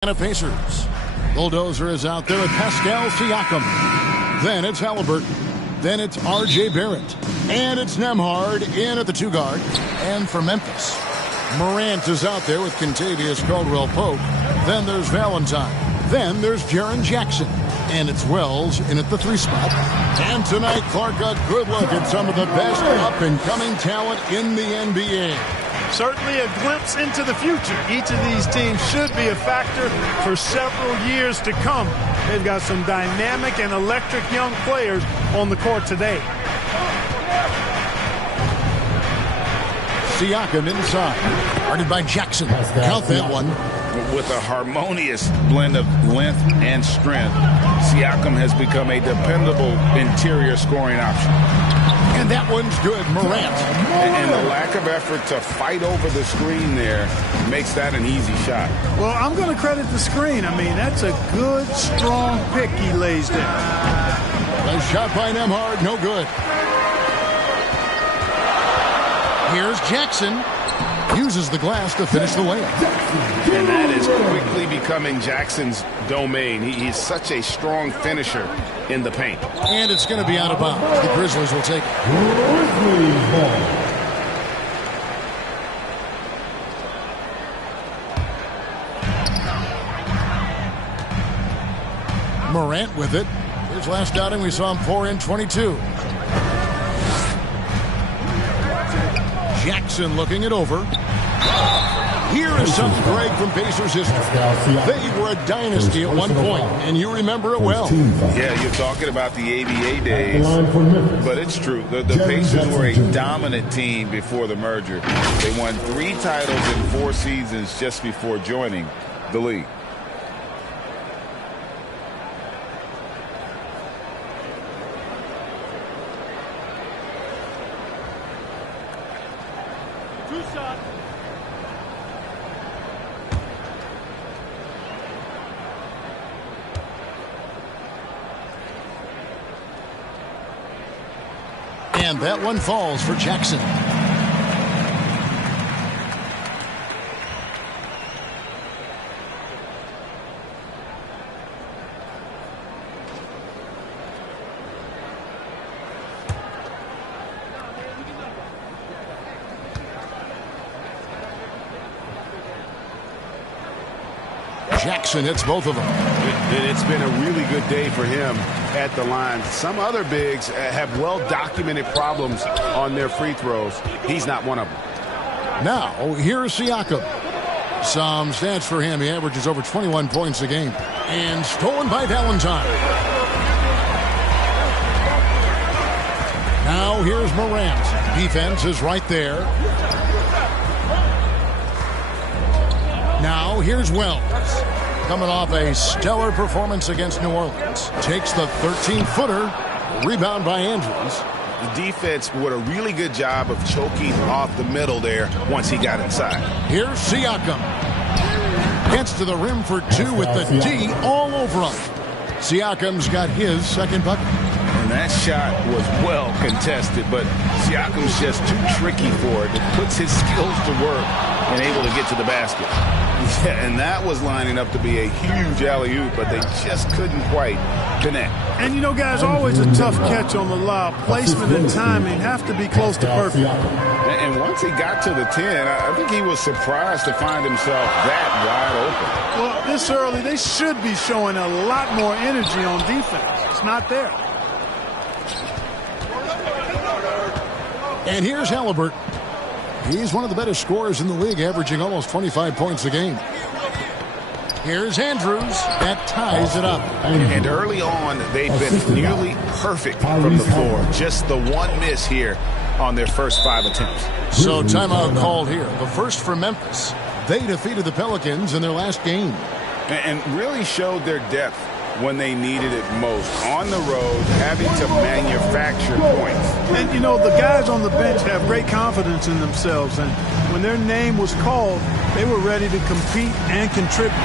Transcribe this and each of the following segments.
Pacers. Bulldozer is out there with Pascal Siakam. Then it's Halliburton. Then it's R.J. Barrett. And it's Nembhard in at the 2 guard. And for Memphis, Morant is out there with Kentavious Caldwell-Pope. Then there's Valentine. Then there's Jaren Jackson. And it's Wells in at the 3 spot. And tonight, Clark, a good look at some of the best up-and-coming talent in the NBA. Certainly a glimpse into the future. Each of these teams should be a factor for several years to come. They've got some dynamic and electric young players on the court today. Siakam inside. Guarded by Jackson. Count that one. With a harmonious blend of length and strength, Siakam has become a dependable interior scoring option. And that one's good, Morant. And the lack of effort to fight over the screen there makes that an easy shot. Well, I'm going to credit the screen. I mean, that's a good, strong pick he lays there. A shot by Nembhard, no good. Here's Jackson. Uses the glass to finish the layup. And that is quickly becoming Jackson's domain. He's such a strong finisher in the paint. And it's going to be out of bounds. The Grizzlies will take it. Morant with it. His last outing, we saw him 4 in 22. Jackson looking it over. Here is something great from Pacers history. They were a dynasty at one point, and you remember it well. Yeah, you're talking about the ABA days, but it's true. The Pacers were a dominant team before the merger. They won 3 titles in 4 seasons just before joining the league. And that one falls for Jackson. Jackson hits both of them. It's been a really good day for him at the line. Some other bigs have well-documented problems on their free throws. He's not one of them. Now, here's Siakam. Some stats for him. He averages over 21 points a game. And stolen by Valentine. Now, here's Morant. Defense is right there. Now, here's Wells. Coming off a stellar performance against New Orleans. Takes the 13-footer. Rebound by Andrews. The defense did a really good job of choking off the middle there once he got inside. Here's Siakam. Gets to the rim for 2 with the D all over him. Siakam's got his second bucket. And that shot was well contested, but Siakam's just too tricky for it. It puts his skills to work and able to get to the basket. Yeah, and that was lining up to be a huge alley-oop, but they just couldn't quite connect. And you know, guys, always a tough catch on the lob. Placement and timing have to be close to perfect. And once he got to the 10, I think he was surprised to find himself that wide open. Well, this early, they should be showing a lot more energy on defense. It's not there. And here's Halliburton. He's one of the better scorers in the league, averaging almost 25 points a game. Here's Andrews. That ties it up. And early on, they've been nearly perfect from the floor. Just the one miss here on their first 5 attempts. So timeout called here. The first for Memphis. They defeated the Pelicans in their last game. And really showed their depth when they needed it most. On the road, having to manufacture points. And, you know, the guys on the bench have great confidence in themselves. And when their name was called, they were ready to compete and contribute.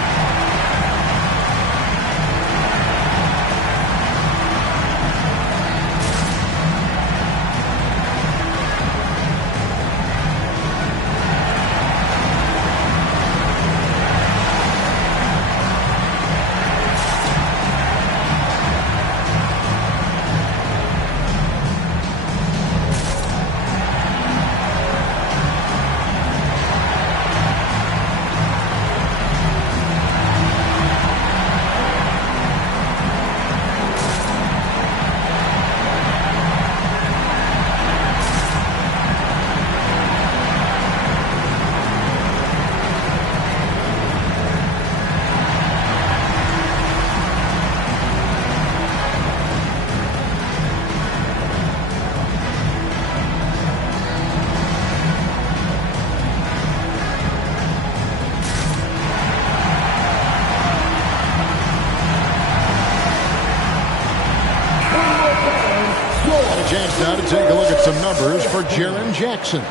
chance now to take a look at some numbers for Jaren Jackson.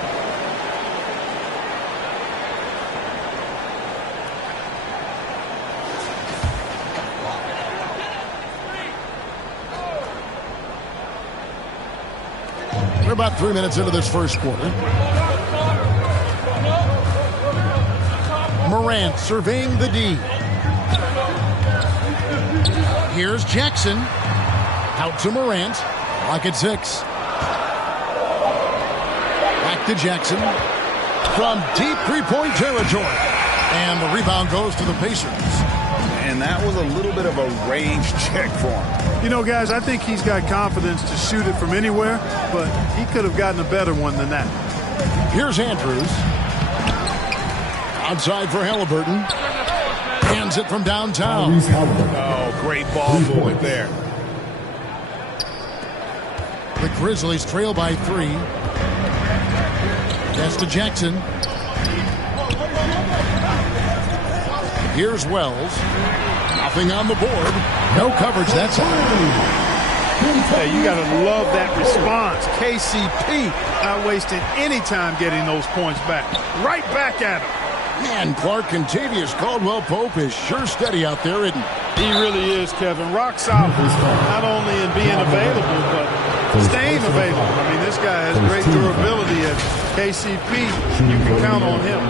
We're about 3 minutes into this first quarter. Morant surveying the D. Here's Jackson. Out to Morant. Lock at 6. Back to Jackson. From deep three-point territory. And the rebound goes to the Pacers. And that was a little bit of a range check for him. You know, guys, I think he's got confidence to shoot it from anywhere, but he could have gotten a better one than that. Here's Andrews. Outside for Halliburton. Hands it from downtown. Oh, great ball movement there. The Grizzlies trail by 3. Pass to Jackson. Here's Wells. Nothing on the board. No coverage that time. Hey, you got to love that response. KCP not wasting any time getting those points back. Right back at him. Man, Clark, Contavious Caldwell-Pope is sure steady out there, isn't he? He really is, Kevin. Rock solid. Not only in being available, but staying available. I mean, this guy has great durability at KCP. You can count on him.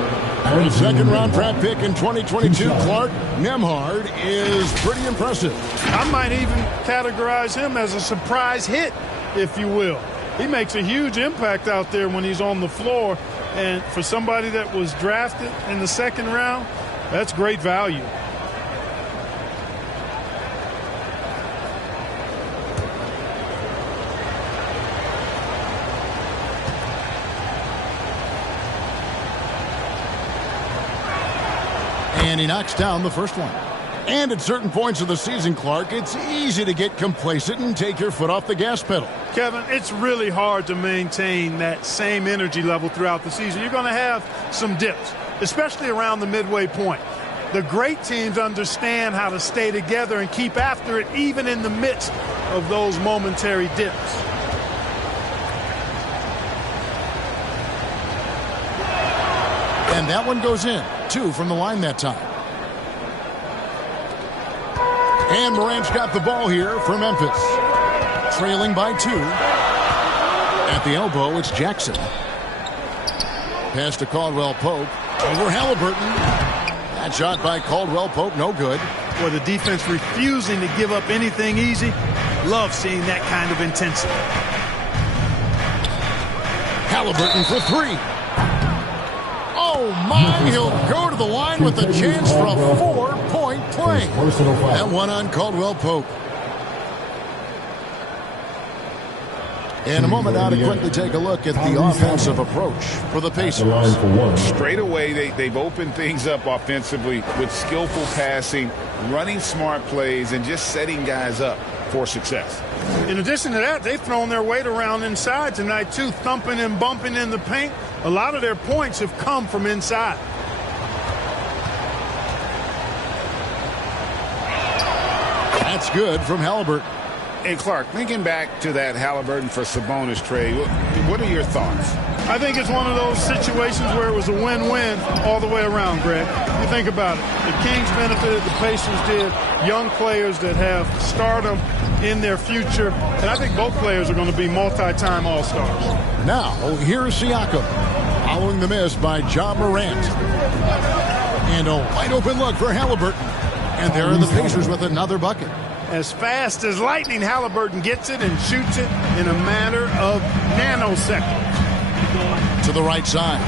The second-round draft pick in 2022, Clark Nembhard, is pretty impressive. I might even categorize him as a surprise hit, if you will. He makes a huge impact out there when he's on the floor. And for somebody that was drafted in the second round, that's great value. And he knocks down the first one. And at certain points of the season, Clark, it's easy to get complacent and take your foot off the gas pedal. Kevin, it's really hard to maintain that same energy level throughout the season. You're going to have some dips, especially around the midway point. The great teams understand how to stay together and keep after it even in the midst of those momentary dips. And that one goes in. 2 from the line that time. And Morant's got the ball here for Memphis. Trailing by 2. At the elbow, it's Jackson. Pass to Caldwell-Pope. Over Halliburton. That shot by Caldwell-Pope, no good. Boy, the defense refusing to give up anything easy. Love seeing that kind of intensity. Halliburton for 3. Oh, my, he'll go to the line with a chance for a 4-point play. That one on Caldwell-Pope. In a moment now to quickly take a look at the offensive approach for the Pacers. Straight away, they've opened things up offensively with skillful passing, running smart plays, and just setting guys up for success. In addition to that, they've thrown their weight around inside tonight, too, thumping and bumping in the paint. A lot of their points have come from inside. That's good from Halliburton. Hey, Clark, thinking back to that Halliburton for Sabonis trade, what are your thoughts? I think it's one of those situations where it was a win-win all the way around, Greg. You think about it. The Kings benefited, the Pacers did. Young players that have stardom in their future. And I think both players are going to be multi-time All-Stars. Now, here's Siakam. Following the miss by Ja Morant. And a wide-open look for Halliburton. And there are the Pacers with another bucket. As fast as lightning, Halliburton gets it and shoots it in a matter of nanoseconds. To the right side.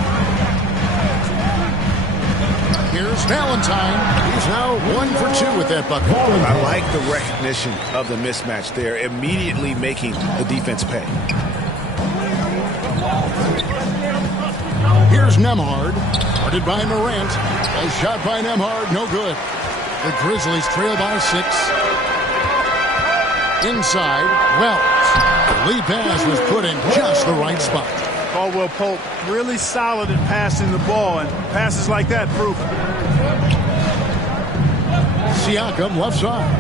Here's Valentine. He's now 1 for 2 with that bucket. I like the recognition of the mismatch there, immediately making the defense pay. Here's Nembhard. Guarded by Morant. A shot by Nembhard, no good. The Grizzlies trail by 6. Inside, Wells. Lead pass was put in just the right spot. Caldwell-Pope really solid at passing the ball, and passes like that prove it. Siakam left side.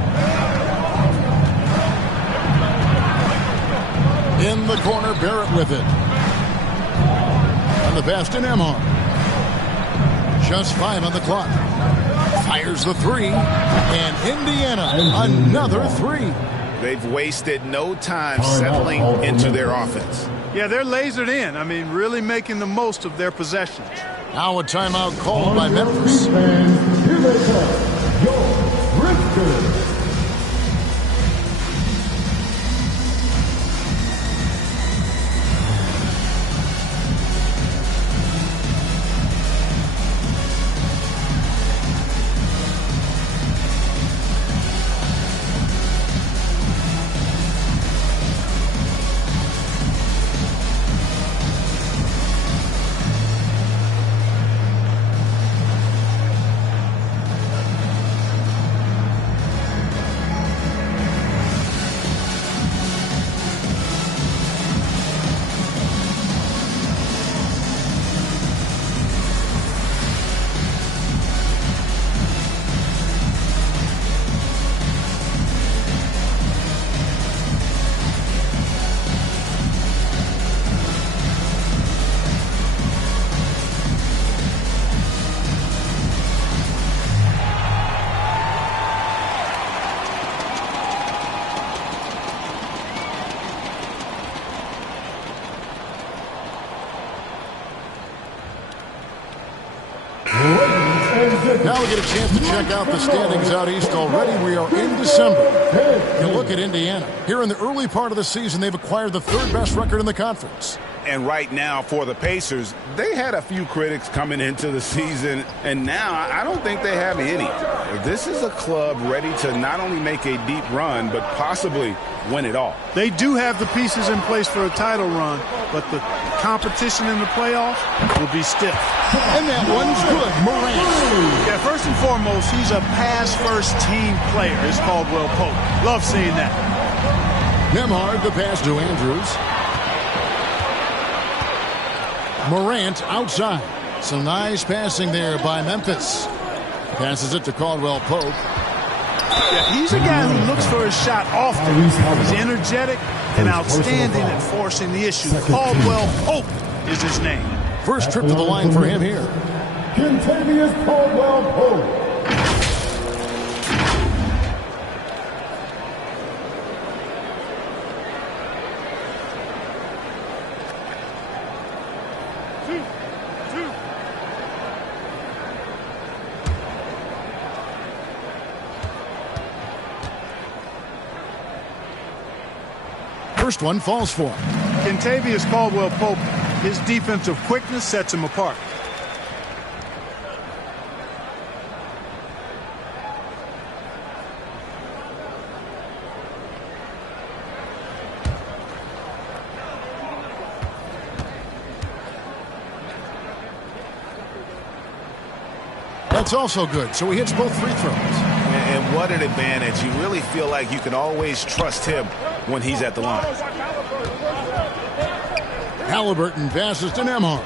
In the Barrett with it. And the pass to Nembhard. Just 5 on the clock. Fires the 3. And Indiana, another 3. They've wasted no time settling into their offense. Yeah, they're lasered in. I mean, really making the most of their possessions. Now a timeout called by Memphis. Now we get a chance to check out the standings out east already. We are in December. You look at Indiana. Here in the early part of the season, they've acquired the 3rd best record in the conference. And right now for the Pacers, they had a few critics coming into the season, and now I don't think they have any. This is a club ready to not only make a deep run, but possibly win it all. They do have the pieces in place for a title run, but the competition in the playoffs will be stiff. And that one's good. Morant. Yeah, first and foremost, he's a pass-first team player, is Caldwell Pope. Love seeing that. Nembhard, the pass to Andrews. Morant outside. Some nice passing there by Memphis. Passes it to Caldwell Pope. Yeah, he's a guy who looks for his shot often. He's energetic and outstanding at forcing the issue. Caldwell Pope is his name. First trip to the line for him here. Kentavious Caldwell Pope. First one falls for him. Kentavious Caldwell Pope, his defensive quickness sets him apart. That's also good, so he hits both free throws. And what an advantage. You really feel like you can always trust him when he's at the line. Halliburton passes to Nembhard.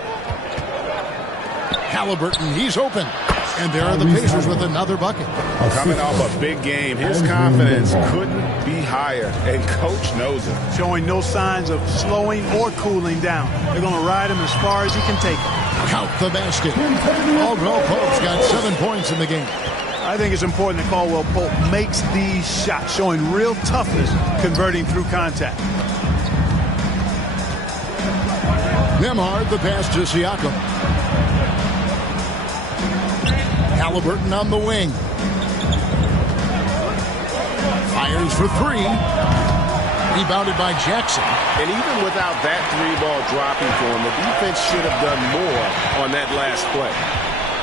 Halliburton, he's open. And there are the Pacers with another bucket. Coming off a big game, his confidence couldn't be higher, and Coach knows it. Showing no signs of slowing or cooling down. They're going to ride him as far as he can take him. Count the basket. Caldwell Pope's got 7 points in the game. I think it's important that Caldwell Pope makes these shots, showing real toughness, converting through contact. Nembhard, the pass to Siakam. Halliburton on the wing. Fires for 3. Rebounded by Jackson. And even without that 3-ball dropping for him, the defense should have done more on that last play.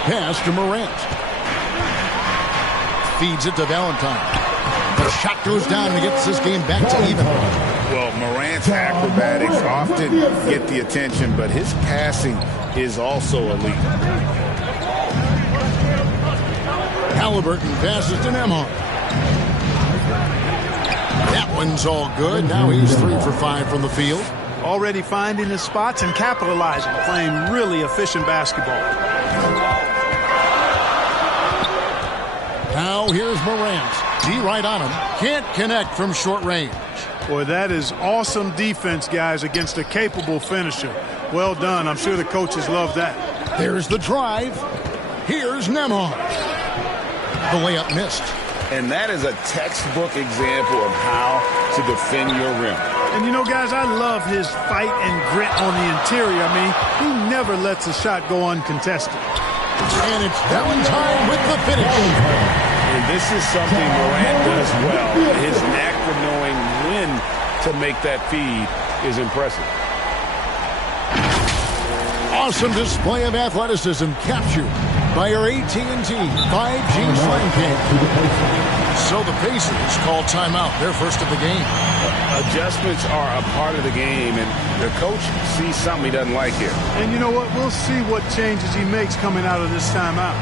Pass to Morant. Feeds it to Valentine. The shot goes down and gets this game back to even. Well, Morant's acrobatics often get the attention, but his passing is also elite. Halliburton passes to Nembhard. That one's all good. Now he's 3 for 5 from the field. Already finding his spots and capitalizing, playing really efficient basketball. Now here's Morant. D right on him. Can't connect from short range. Boy, that is awesome defense, guys, against a capable finisher. Well done. I'm sure the coaches love that. There's the drive. Here's Nembhard. The layup missed. And that is a textbook example of how to defend your rim. And, you know, guys, I love his fight and grit on the interior. I mean, he never lets a shot go uncontested. And it's Valentine with the finish. And this is something Morant does well. His knack for knowing when to make that feed is impressive. Awesome display of athleticism captured by our AT&T 5G Slam Cam. So the Pacers call timeout, their first of the game. Adjustments are a part of the game, and the coach sees something he doesn't like here. And you know what? We'll see what changes he makes coming out of this timeout.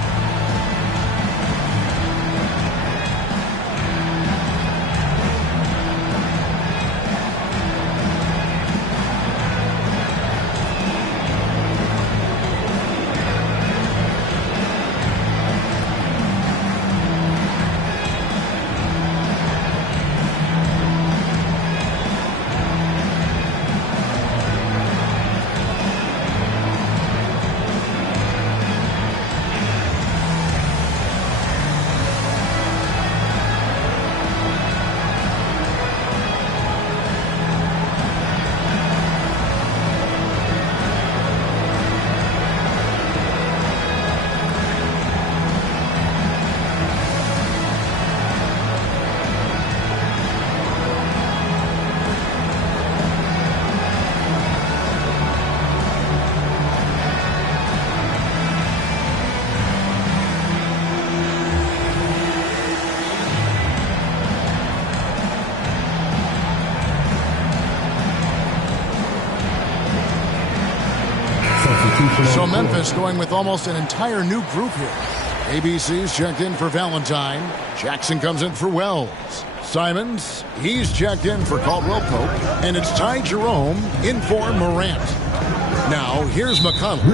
So Memphis going with almost an entire new group here. ABC's checked in for Valentine. Jackson comes in for Wells. Simons, he's checked in for Caldwell Pope. And it's Ty Jerome in for Morant. Now, here's McConnell.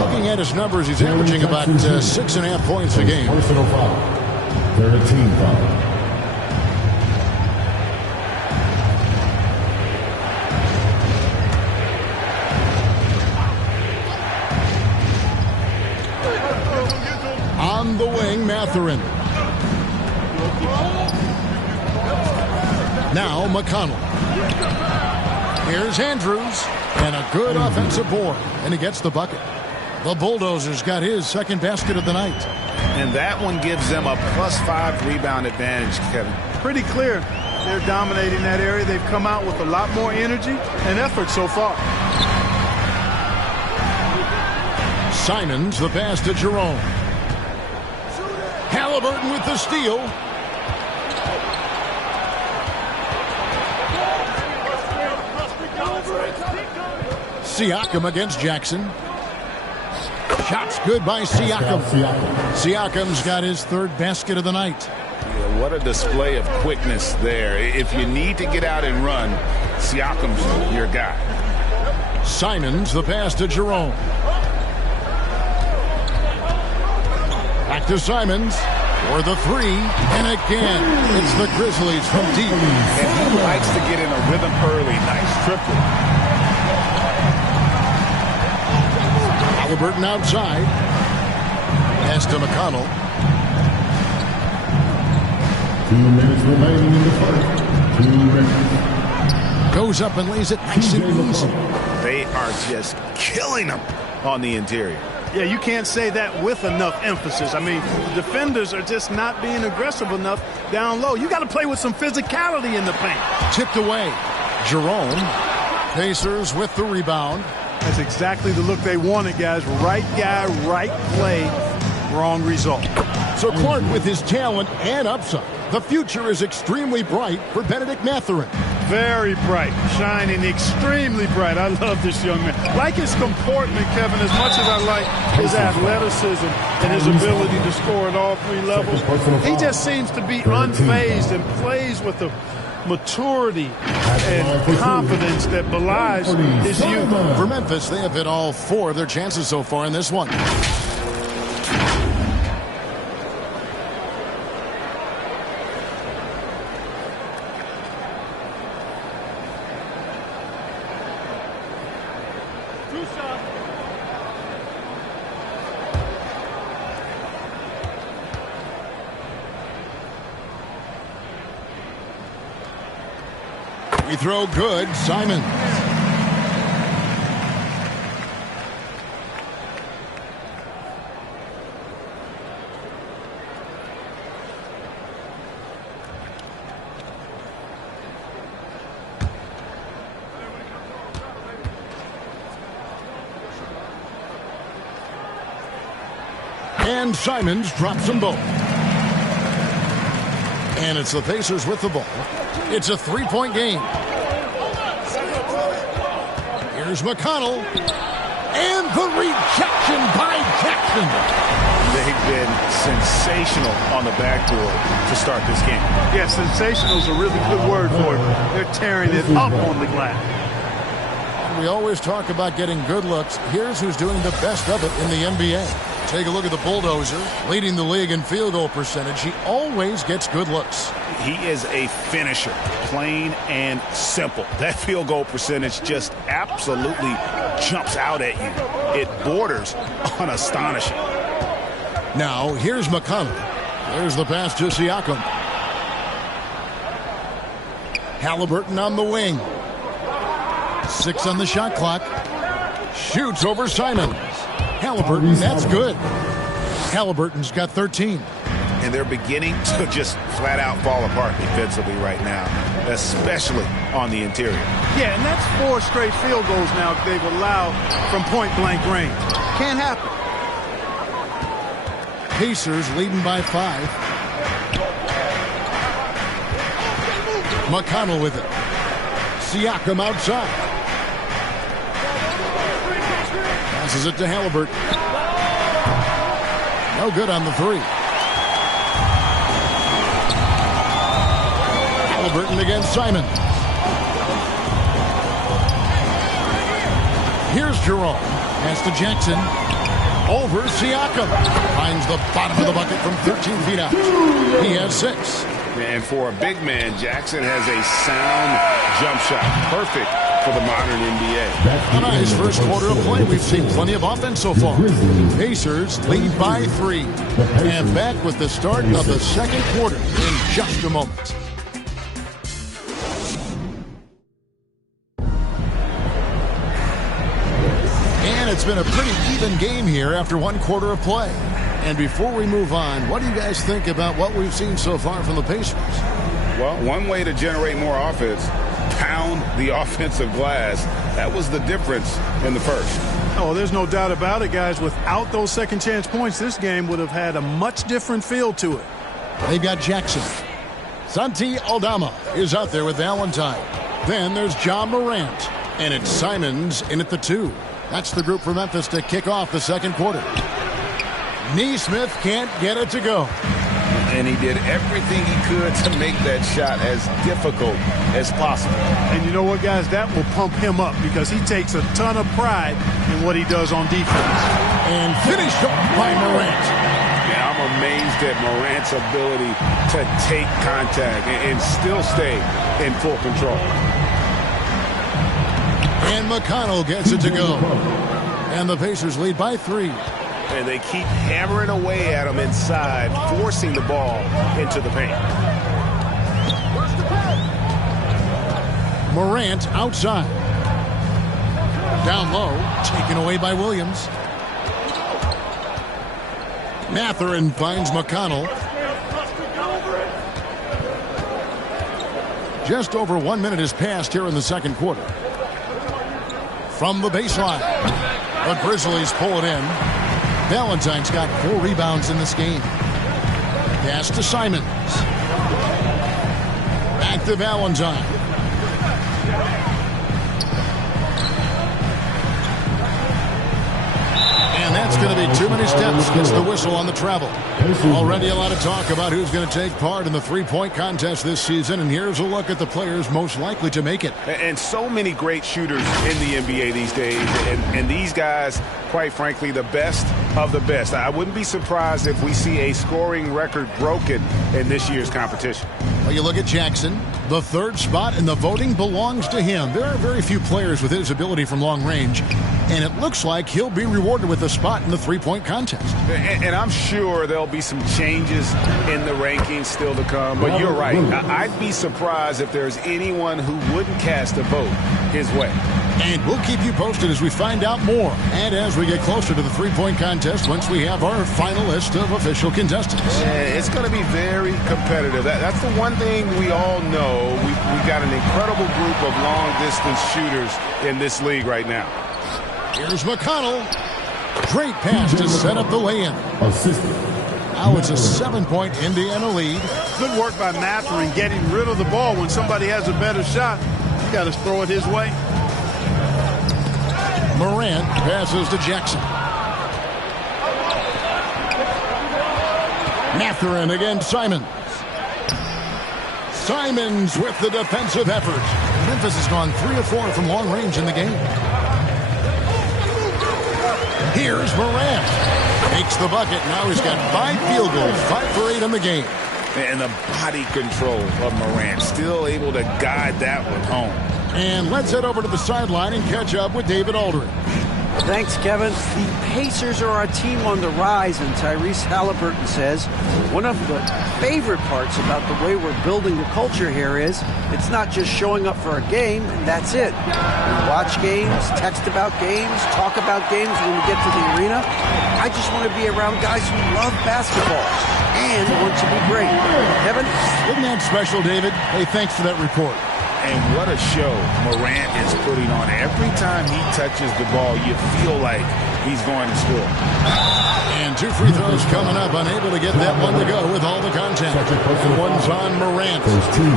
Looking at his numbers, he's averaging about 6.5 points a game. Personal foul. 13 foul. On the wing, Mathurin. Now McConnell. Here's Andrews. And a good offensive board. And he gets the bucket. The Bulldozers got his second basket of the night. And that one gives them a +5 rebound advantage, Kevin. Pretty clear. They're dominating that area. They've come out with a lot more energy and effort so far. Simons, the pass to Jerome. Halliburton with the steal. Siakam against Jackson. Shots good by Siakam. Siakam's got his third basket of the night. Yeah, what a display of quickness there. If you need to get out and run, Siakam's your guy. Simons, the pass to Jerome. Back to Simons for the three. And again, it's the Grizzlies from deep. And he likes to get in a rhythm early. Nice triple. Halliburton outside. Pass to McConnell. 2 minutes remaining in the first. 2 minutes. Goes up and lays it nice and easy. They are just killing them on the interior. Yeah, you can't say that with enough emphasis. I mean, the defenders are just not being aggressive enough down low. You got to play with some physicality in the paint. Tipped away. Jerome. Pacers with the rebound. That's exactly the look they wanted, guys. Right guy, right play, wrong result. So Clark with his talent and upside. The future is extremely bright for Benedict Mathurin. Very bright, shining extremely bright. I love this young man. Like his comportment, Kevin, as much as I like his athleticism and his ability to score at all three levels. He just seems to be unfazed and plays with a maturity and confidence that belies his youth. For Memphis, they have hit all 4 of their chances so far in this one. We throw good. Simon. And Simons drops them both. And it's the Pacers with the ball. It's a three-point game. Here's McConnell. And the rejection by Jackson. They've been sensational on the backboard to start this game. Yeah, sensational is a really good word for it. They're tearing it up on the glass. We always talk about getting good looks. Here's who's doing the best of it in the NBA. Take a look at the bulldozer, leading the league in field goal percentage. He always gets good looks. He is a finisher, plain and simple. That field goal percentage just absolutely jumps out at you. It borders on astonishing. Now, here's McConnell. There's the pass to Siakam. Halliburton on the wing. 6 on the shot clock. Shoots over Simons. Halliburton, that's good. Halliburton's got 13. And they're beginning to just flat out fall apart defensively right now, especially on the interior. Yeah, and that's 4 straight field goals now they've allowed from point-blank range. Can't happen. Pacers leading by 5. McConnell with it. Siakam outside. Passes it to Halliburton. No good on the 3. Halliburton against Simon. Here's Jerome. Pass to Jackson. Over Siakam. Finds the bottom of the bucket from 13 feet out. He has 6. And for a big man, Jackson has a sound jump shot. Perfect for the modern NBA. A nice first quarter of play. We've seen plenty of offense so far. Pacers lead by 3. And back with the start of the second quarter in just a moment. And it's been a pretty even game here after one quarter of play. And before we move on, what do you guys think about what we've seen so far from the Pacers? Well, one way to generate more offense, pound the offensive glass. That was the difference in the first. Oh, there's no doubt about it, guys. Without those second chance points, this game would have had a much different feel to it. They've got Jackson. Santi Aldama is out there with Valentine. Then there's John Morant. And it's Simons in at the 2. That's the group for Memphis to kick off the second quarter. Nesmith can't get it to go. And he did everything he could to make that shot as difficult as possible. And you know what, guys? That will pump him up because he takes a ton of pride in what he does on defense. And finished off by Morant. Yeah, I'm amazed at Morant's ability to take contact and still stay in full control. And McConnell gets it to go. And the Pacers lead by 3. And they keep hammering away at him inside, forcing the ball into the paint. Morant outside. Down low, taken away by Williams. Mathurin finds McConnell. Just over 1 minute has passed here in the second quarter. From the baseline, the Grizzlies pull it in. Valentine's got 4 rebounds in this game. Pass to Simons. Back to Valentine. And that's going to be too many steps. Gets the whistle on the travel. Already a lot of talk about who's going to take part in the three-point contest this season. And here's a look at the players most likely to make it. And so many great shooters in the NBA these days. And these guys quite frankly, the best of the best. I wouldn't be surprised if we see a scoring record broken in this year's competition. Well, you look at Jackson, the third spot, and the voting belongs to him. There are very few players with his ability from long range, and it looks like he'll be rewarded with a spot in the three-point contest. And I'm sure there'll be some changes in the rankings still to come, but you're right. I'd be surprised if there's anyone who wouldn't cast a vote his way. And we'll keep you posted as we find out more and as we get closer to the three-point contest once we have our final list of official contestants. It's going to be very competitive. That's the one thing we all know. We've got an incredible group of long-distance shooters in this league right now. Here's McConnell. Great pass to set up the lay-in. Now it's a 7-point Indiana lead. Good work by Mathurin getting rid of the ball. When somebody has a better shot, you got to throw it his way. Morant passes to Jackson. Mathurin against Simons. Simons with the defensive effort. Memphis has gone 3 of 4 from long range in the game. Here's Morant. Makes the bucket. Now he's got 5 field goals, 5 for 8 in the game. And the body control of Morant, still able to guide that one home. And let's head over to the sideline and catch up with David Aldridge. Thanks, Kevin. The Pacers are our team on the rise, and Tyrese Halliburton says one of the favorite parts about the way we're building the culture here is it's not just showing up for a game, and that's it. We watch games, text about games, talk about games when we get to the arena. I just want to be around guys who love basketball and want to be great. Kevin? Isn't that special, David? Hey, thanks for that report. And what a show Morant is putting on. Every time he touches the ball, you feel like he's going to score. And 2 free throws coming up, unable to get that one to go with all the content. And one's on Morant.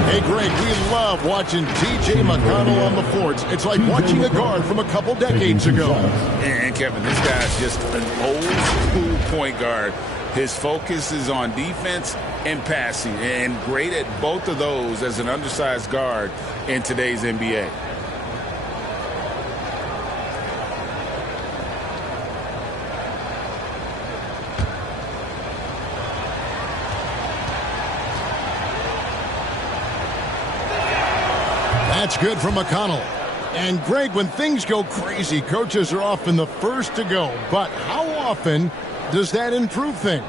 Hey, Greg, we love watching T.J. McConnell on the floor. It's like watching a guard from a couple decades ago. And Kevin, this guy's just an old school point guard. His focus is on defense and passing, and great at both of those as an undersized guard in today's NBA. That's good from McConnell. And, Greg, when things go crazy, coaches are often the first to go. But how often does that improve things?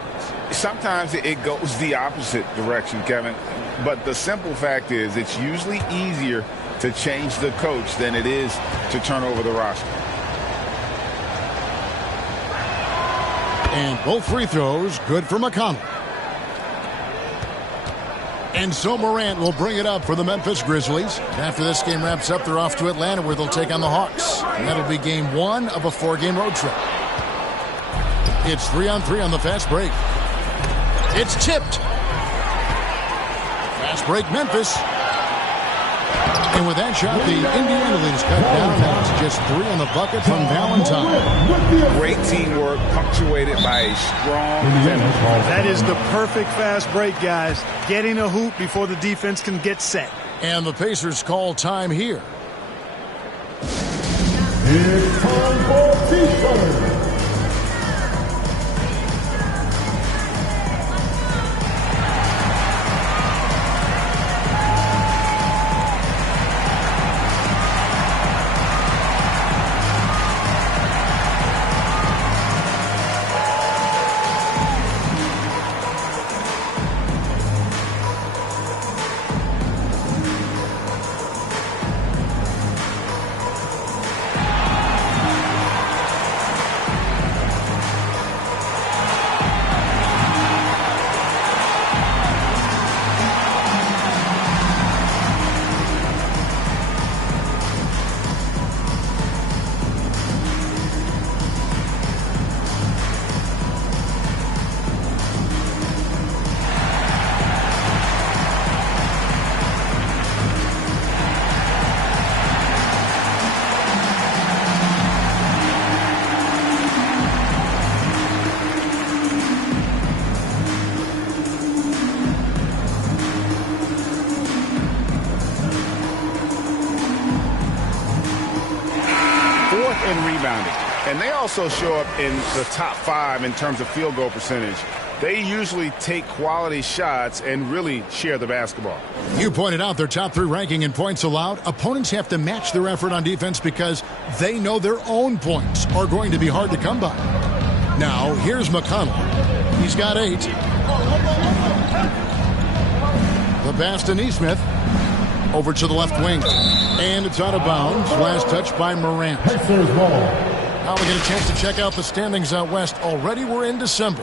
Sometimes it goes the opposite direction, Kevin. But the simple fact is it's usually easier to change the coach than it is to turn over the roster. And both free throws good for McConnell. And so Morant will bring it up for the Memphis Grizzlies. After this game wraps up, they're off to Atlanta where they'll take on the Hawks. And that'll be game 1 of a 4-game road trip. It's 3-on-3 on the fast break. It's tipped. Fast break, Memphis. And with that shot, the Indiana lead is cut down. Now it's just 3 on the bucket from Valentine. Great teamwork, punctuated by a strong finish. That is the perfect fast break, guys. Getting a hoop before the defense can get set. And the Pacers call time here. It's time for T-Shirts. And rebounding. And they also show up in the top 5 in terms of field goal percentage. They usually take quality shots and really share the basketball. You pointed out their top 3 ranking in points allowed. Opponents have to match their effort on defense because they know their own points are going to be hard to come by. Now, here's McConnell. He's got 8. The pass to Nesmith. Over to the left wing. And it's out of bounds. Last touch by Morant. Pacers ball. Now we get a chance to check out the standings out west. Already we're in December.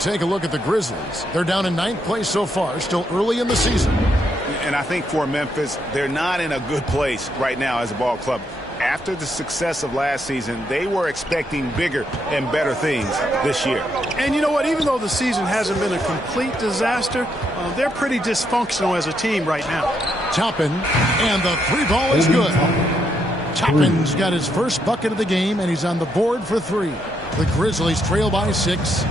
Take a look at the Grizzlies. They're down in 9th place so far, still early in the season. And I think for Memphis, they're not in a good place right now as a ball club. After the success of last season, they were expecting bigger and better things this year. And you know what? Even though the season hasn't been a complete disaster, they're pretty dysfunctional as a team right now. Toppin, and the 3 ball is good. Toppin's got his first bucket of the game, and he's on the board for 3. The Grizzlies trail by 6.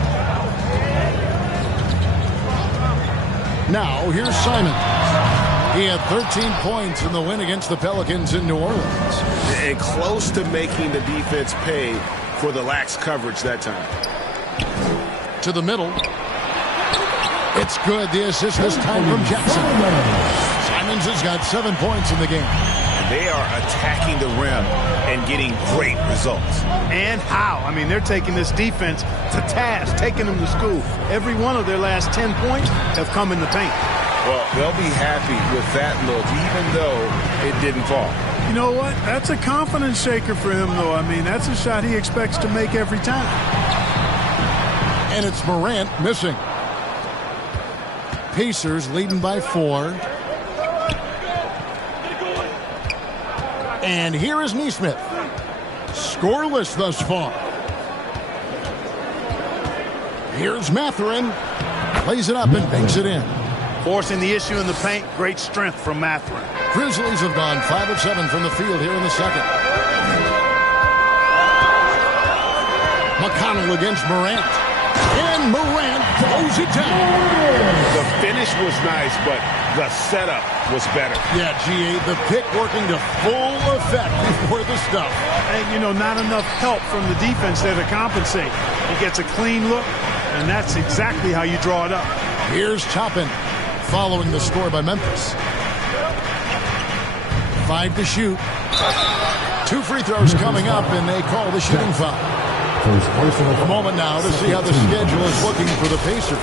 Now, here's Simon. He had 13 points in the win against the Pelicans in New Orleans. And close to making the defense pay for the lax coverage that time. To the middle. It's good. The assist this time from Jackson. Simons has got 7 points in the game. They are attacking the rim and getting great results. And how? I mean, they're taking this defense to task, taking them to school. Every one of their last 10 points have come in the paint. Well, they'll be happy with that look, even though it didn't fall. You know what? That's a confidence shaker for him, though. I mean, that's a shot he expects to make every time. And it's Morant missing. Pacers leading by 4. And here is Nesmith. Scoreless thus far. Here's Mathurin. Plays it up and banks it in. Forcing the issue in the paint, great strength from Mathurin. Grizzlies have gone 5 of 7 from the field here in the second. McConnell against Morant. And Morant throws it down. The finish was nice, but the setup was better. Yeah, G.A., the pick working to full effect before the stuff. And, you know, not enough help from the defense there to compensate. He gets a clean look, and that's exactly how you draw it up. Here's Toppin following the score by Memphis. 5 to shoot. 2 free throws coming up, and they call the shooting foul. A moment now to see how the schedule is looking for the Pacers.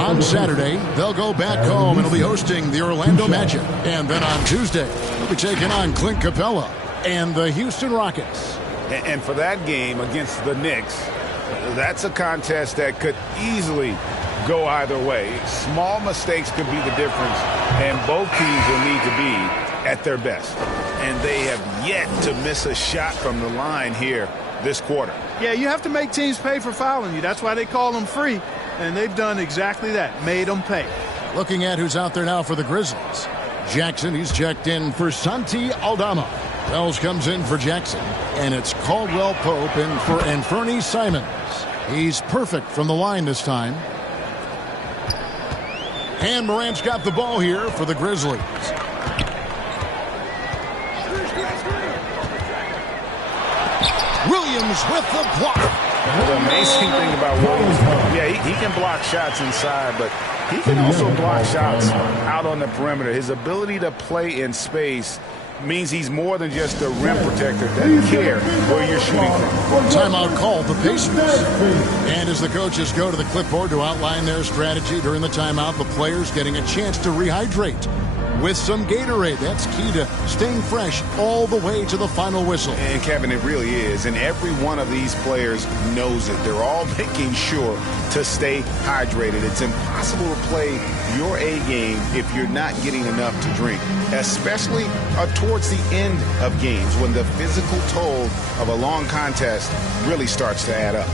On Saturday, they'll go back home and will be hosting the Orlando Magic. And then on Tuesday, they'll be taking on Clint Capella and the Houston Rockets. And for that game against the Knicks, that's a contest that could easily go either way. Small mistakes could be the difference, and both teams will need to be at their best. And they have yet to miss a shot from the line here this quarter. Yeah, you have to make teams pay for fouling you. That's why they call them free. And they've done exactly that, made them pay. Looking at who's out there now for the Grizzlies. Jackson, he's checked in for Santi Aldama. Wells comes in for Jackson. And it's Caldwell Pope in for Anfernee Simons. He's perfect from the line this time. And Morant's got the ball here for the Grizzlies. Williams with the block. The amazing thing about Williams, he can block shots inside, but he can also block shots out on the perimeter. His ability to play in space means he's more than just a rim protector. Doesn't care where you're shooting from. Timeout called the Pacers. And as the coaches go to the clipboard to outline their strategy during the timeout, the players getting a chance to rehydrate with some Gatorade. That's key to staying fresh all the way to the final whistle. And Kevin, it really is. And every one of these players knows it. They're all making sure to stay hydrated. It's impossible to play your A game if you're not getting enough to drink, especially towards the end of games when the physical toll of a long contest really starts to add up.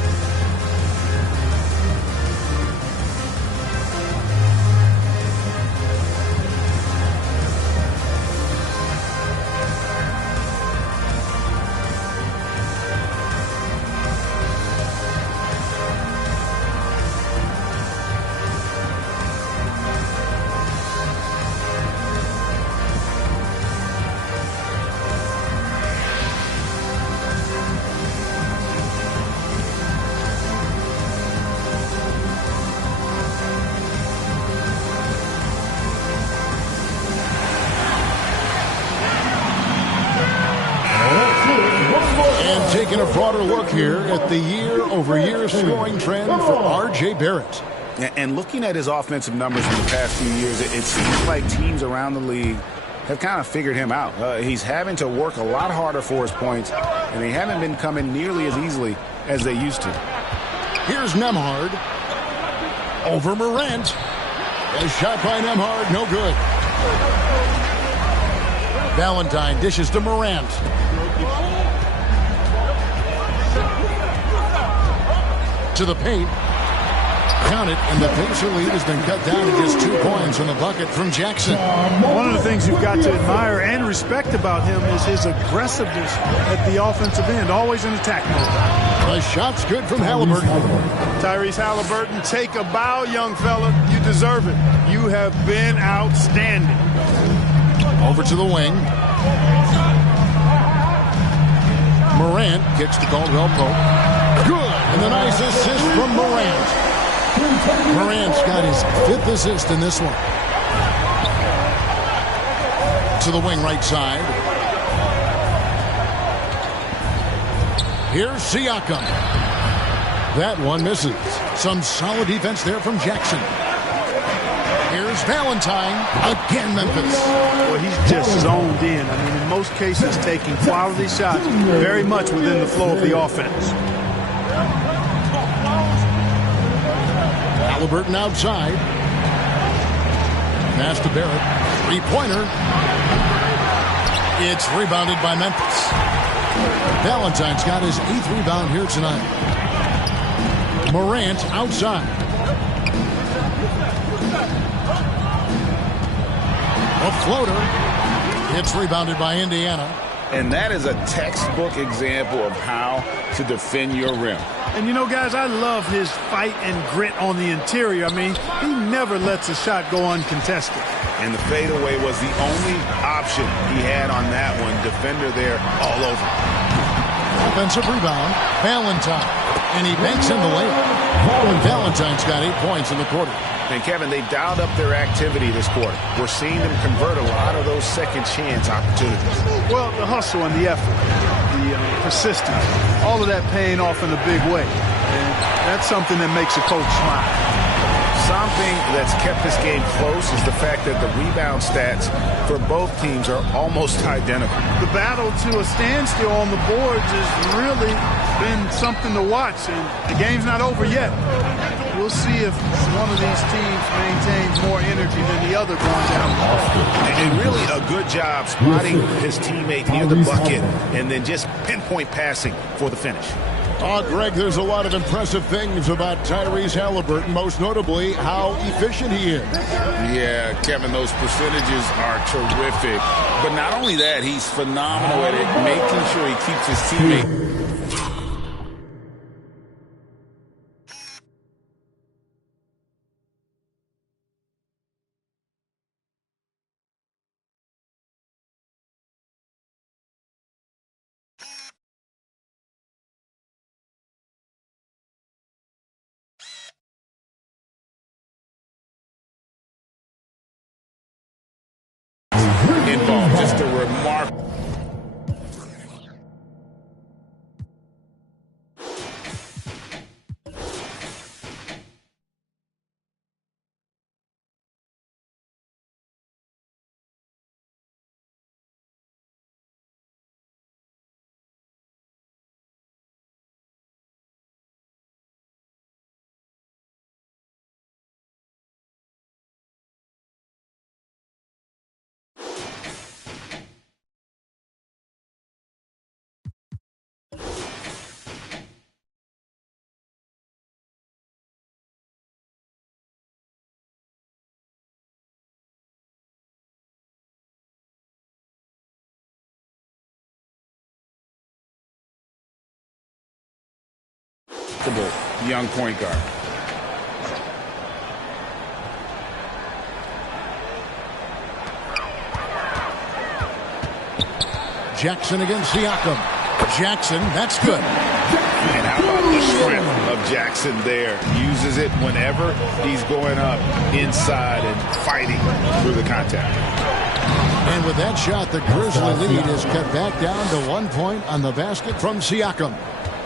taking a broader look here at the year-over-year scoring trend for R.J. Barrett. And looking at his offensive numbers in the past few years, it seems like teams around the league have kind of figured him out. He's having to work a lot harder for his points, and they haven't been coming nearly as easily as they used to. Here's Nembhard over Morant. A shot by Nembhard, no good. Valentine dishes to Morant. To the paint. Count it, and the Pacer lead has been cut down to just 2 points in the bucket from Jackson. One of the things you've got to admire and respect about him is his aggressiveness at the offensive end, always in attack mode. The shot's good from Halliburton. Tyrese Halliburton, take a bow, young fella. You deserve it. You have been outstanding. Over to the wing. Morant kicks to Caldwell Pope. Good, and the nice assist from Morant. Morant's got his 5th assist in this one. To the wing right side. Here's Siakam. That one misses. Some solid defense there from Jackson. Here's Valentine. Again, Memphis. Well, he's just zoned in. I mean, in most cases, taking quality shots very much within the flow of the offense. Halliburton outside. Pass to Barrett. 3-pointer. It's rebounded by Memphis. Valentine's got his 8th rebound here tonight. Morant outside. A floater. It's rebounded by Indiana. And that is a textbook example of how to defend your rim. And, you know, guys, I love his fight and grit on the interior. I mean, he never lets a shot go uncontested. And the fadeaway was the only option he had on that one. Defender there all over. Offensive rebound. Valentine. And he banks in the layup. Valentine's got 8 points in the quarter. And, Kevin, they dialed up their activity this quarter. We're seeing them convert a lot of those second chance opportunities. Well, the hustle and the effort, the persistence, all of that paying off in a big way. And that's something that makes a coach smile. Something that's kept this game close is the fact that the rebound stats for both teams are almost identical. The battle to a standstill on the boards has really been something to watch, and the game's not over yet. We'll see if one of these teams maintains more energy than the other going down the hall. And really a good job spotting his teammate near the bucket and then just pinpoint passing for the finish. Oh, Greg, there's a lot of impressive things about Tyrese Halliburton, most notably how efficient he is. Yeah, Kevin, those percentages are terrific. But not only that, he's phenomenal at it, making sure he keeps his teammate. Involved, just a remarkable. Young point guard. Jackson against Siakam. Jackson, that's good. And how about the strength of Jackson there? Uses it whenever he's going up inside and fighting through the contact. And with that shot, the Grizzly lead is cut back down to 1 point on the basket from Siakam.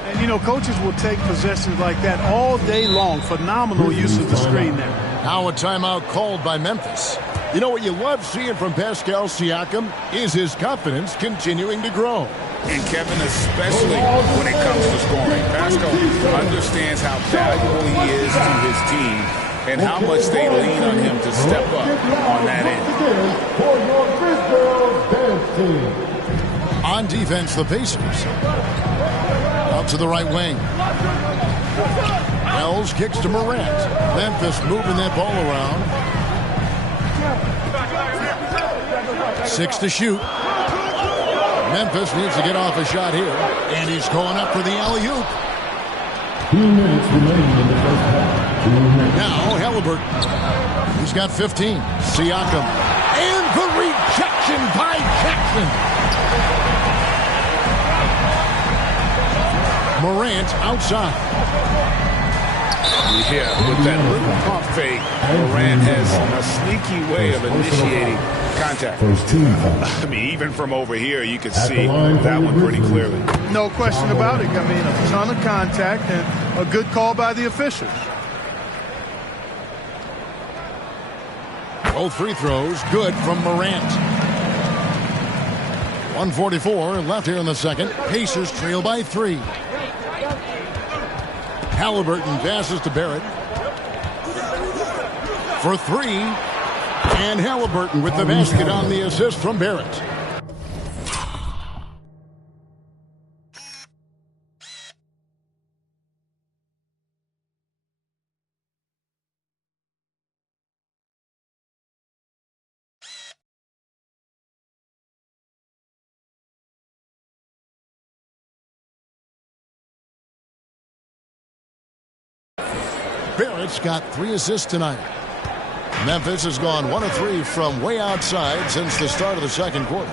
And, you know, coaches will take possessions like that all day long. Phenomenal use of the screen there. Now a timeout called by Memphis. You know what you love seeing from Pascal Siakam is his confidence continuing to grow. And Kevin, especially when it comes to scoring. Pascal understands how valuable he is to his team and how much they lean on him to step up on that end. On defense, the Pacers. Out to the right wing. Wells kicks to Morant. Memphis moving that ball around. 6 to shoot. Memphis needs to get off a shot here. And he's going up for the alley-oop. 2 minutes remaining in the first half. Now Halliburton. He's got 15. Siakam. And the rejection by Jackson. Morant outside. Yeah, with that little pump fake, Morant has a sneaky way of initiating contact. First team foul. I mean, even from over here, you could see that one pretty clearly. No question about it. I mean, a ton of contact and a good call by the officials. Both free throws good from Morant. 1:44 left here in the second. Pacers trail by 3. Halliburton passes to Barrett for 3. And Halliburton with the basket on the assist from Barrett. Barrett's got 3 assists tonight. Memphis has gone 1 of 3 from way outside since the start of the second quarter.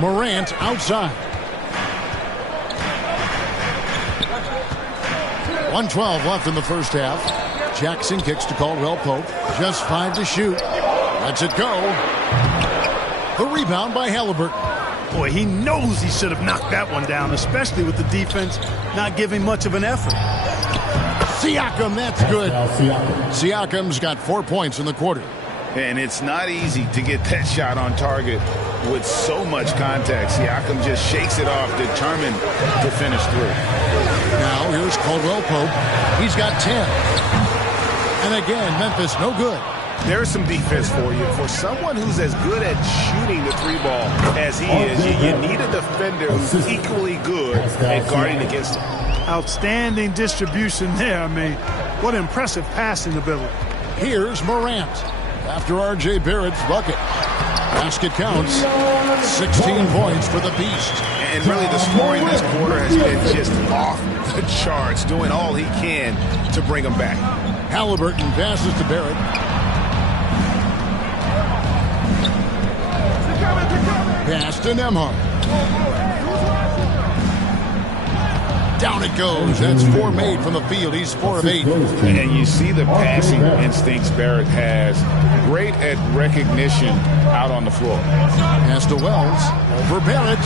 Morant outside. 1:12 left in the first half. Jackson kicks to Caldwell Pope. Just 5 to shoot. Lets it go. The rebound by Halliburton. Boy, he knows he should have knocked that one down, especially with the defense not giving much of an effort. Siakam, that's good. Siakam's got 4 points in the quarter. And it's not easy to get that shot on target with so much contact. Siakam just shakes it off, determined to finish through. Now here's Caldwell Pope. He's got 10. And again, Memphis no good. There's some defense for you. For someone who's as good at shooting the 3-ball as he is, you need a defender who's equally good at guarding against him. Outstanding distribution there. I mean, what impressive passing ability. Here's Morant after R.J. Barrett's bucket. Basket counts. 16 points for the Beast. And really the scoring this quarter has been just off the charts, doing all he can to bring them back. Halliburton passes to Barrett. Pass to Nembhard. Down it goes. That's 4 made from the field. He's 4 of 8. And you see the passing instincts Barrett has. Great at recognition out on the floor. Pass to Wells. Over Barrett.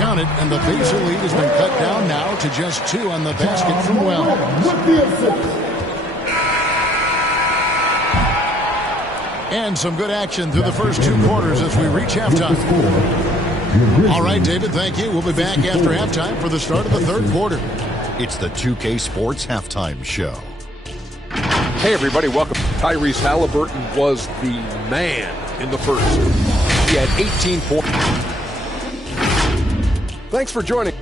Count it. And the Pacer lead has been cut down now to just 2 on the basket from Wells. And some good action through the first 2 quarters as we reach halftime. All right, David, thank you. We'll be back after halftime for the start of the third quarter. It's the 2K Sports Halftime Show. Hey, everybody, welcome. Tyrese Halliburton was the man in the first. He had 18 points. Thanks for joining.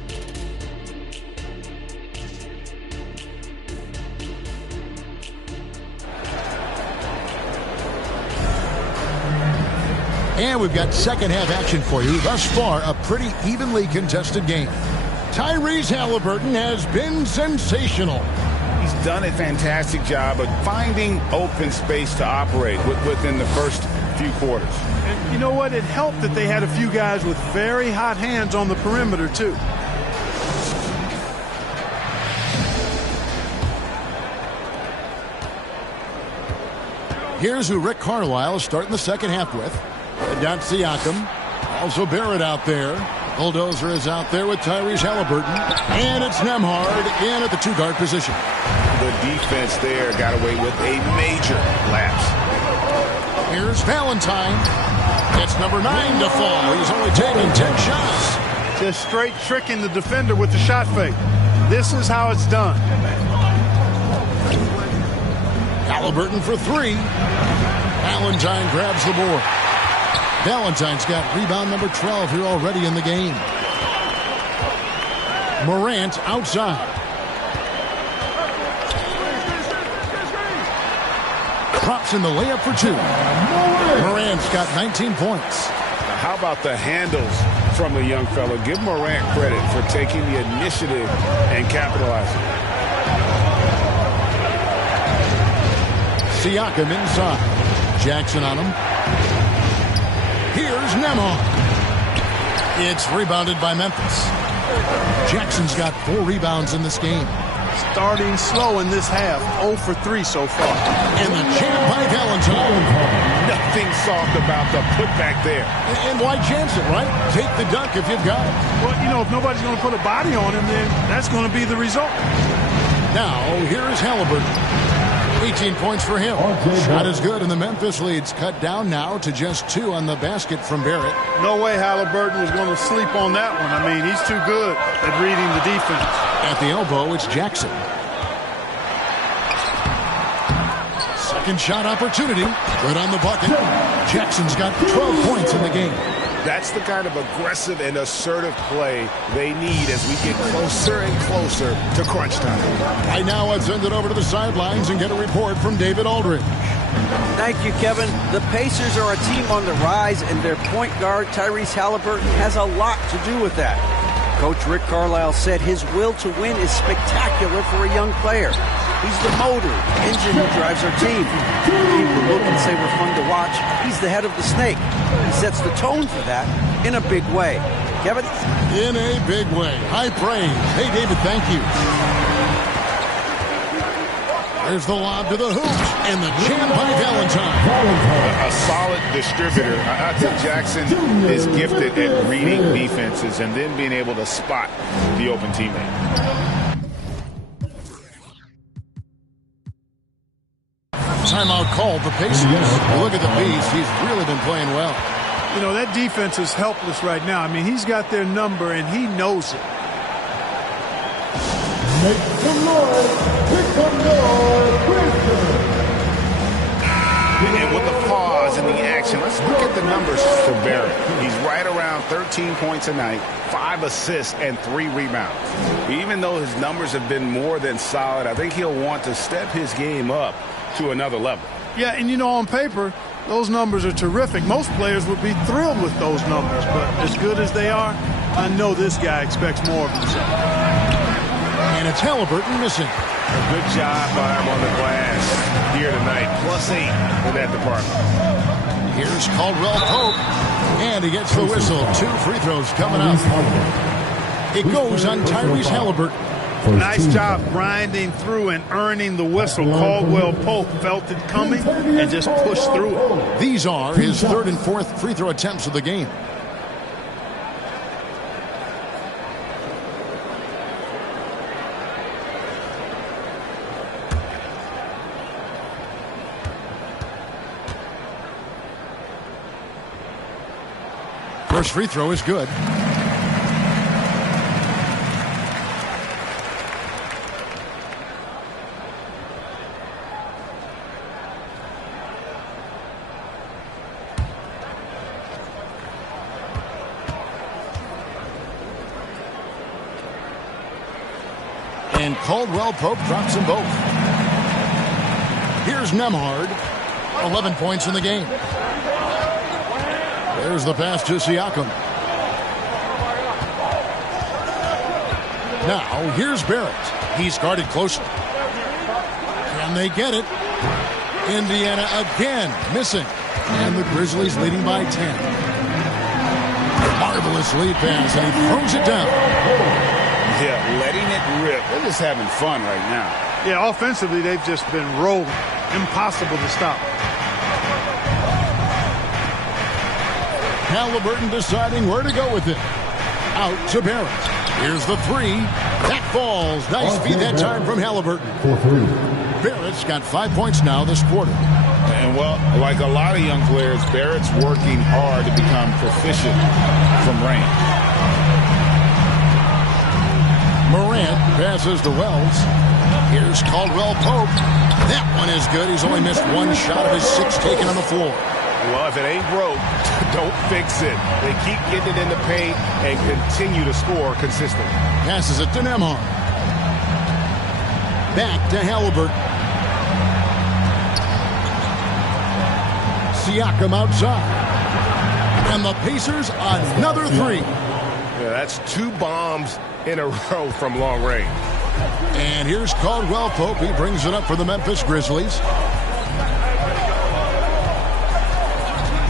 And we've got second half action for you. Thus far, a pretty evenly contested game. Tyrese Halliburton has been sensational. He's done a fantastic job of finding open space to operate within the first few quarters. And you know what? It helped that they had a few guys with very hot hands on the perimeter, too. Here's who Rick Carlisle is starting the second half with. Got Siakam. Also Barrett out there. Bulldozer is out there with Tyrese Halliburton. And it's Nembhard in at the two-guard position. The defense there got away with a major lapse. Here's Valentine. It's number 9 to fall. He's only taken 10 shots. Just straight tricking the defender with the shot fake. This is how it's done. Halliburton for 3. Valentine grabs the board. Valentine's got rebound number 12 here already in the game. Morant outside. Drops in the layup for 2. Morant's got 19 points. Now, how about the handles from the young fellow? Give Morant credit for taking the initiative and capitalizing. Siakam inside. Jackson on him. Here's Nembhard. It's rebounded by Memphis. Jackson's got 4 rebounds in this game. Starting slow in this half. 0 for 3 so far. And the jam by Valentine. Nothing soft about the putback there. And why chance it, right? Take the dunk if you've got it. Well, you know, if nobody's going to put a body on him, then that's going to be the result. Now, here's Halliburton. 18 points for him. Shot is good, and the Memphis lead's cut down now to just 2 on the basket from Barrett. No way Halliburton was going to sleep on that one. I mean, he's too good at reading the defense. At the elbow, it's Jackson. Second shot opportunity. Good on the bucket. Jackson's got 12 points in the game. That's the kind of aggressive and assertive play they need as we get closer and closer to crunch time. Right now, let's send it over to the sidelines and get a report from David Aldridge. Thank you, Kevin. The Pacers are a team on the rise, and their point guard, Tyrese Halliburton, has a lot to do with that. Coach Rick Carlisle said his will to win is spectacular for a young player. He's the motor, engine who drives our team. People look and say we're fun to watch. He's the head of the snake. He sets the tone for that in a big way. Kevin? In a big way. High praise. Hey, David, thank you. There's the lob to the hoop, and the jam by Valentine. A solid distributor. I think Jackson is gifted at reading defenses and then being able to spot the open teammate. Timeout called the Pacers. Look at the beast. He's really been playing well. You know, that defense is helpless right now. I mean, he's got their number, and he knows it. Make some noise. Pick some noise. And with the pause and the action, let's look at the numbers for Barrett. He's right around 13 points a night, 5 assists, and 3 rebounds. Even though his numbers have been more than solid, I think he'll want to step his game up to another level. Yeah, and you know, on paper, those numbers are terrific. Most players would be thrilled with those numbers, but as good as they are, I know this guy expects more of himself. And it's Halliburton missing. A good job by him on the glass here tonight. +8 in that department. Here's Caldwell Pope, and he gets the whistle. 2 free throws coming up. It goes on Tyrese Halliburton. Nice job grinding through and earning the whistle. Caldwell Pope felt it coming and just pushed through it. These are his 3rd and 4th free throw attempts of the game. First free throw is good. And Caldwell Pope drops them both. Here's Nembhard. 11 points in the game. There's the pass to Siakam. Now, here's Barrett. He's guarded closely. Can they get it? Indiana again missing. And the Grizzlies leading by 10. Marvelous lead pass, and he throws it down. Yeah, letting it rip. They're just having fun right now. Yeah, offensively, they've just been rolling. Impossible to stop. Halliburton deciding where to go with it. Out to Barrett. Here's the three. That falls. Nice feed that time from Halliburton. For 3. Barrett's got 5 points now this quarter. And, well, like a lot of young players, Barrett's working hard to become proficient from range. Morant passes to Wells. Here's Caldwell Pope. That one is good. He's only missed one shot of his 6 taken on the floor. Well, if it ain't broke, don't fix it. They keep getting it in the paint and continue to score consistently. Passes it to Nembhard. Back to Halliburton. Siakam outside. And the Pacers another 3. Yeah, that's 2 bombs in a row from long range. And here's Caldwell Pope. He brings it up for the Memphis Grizzlies.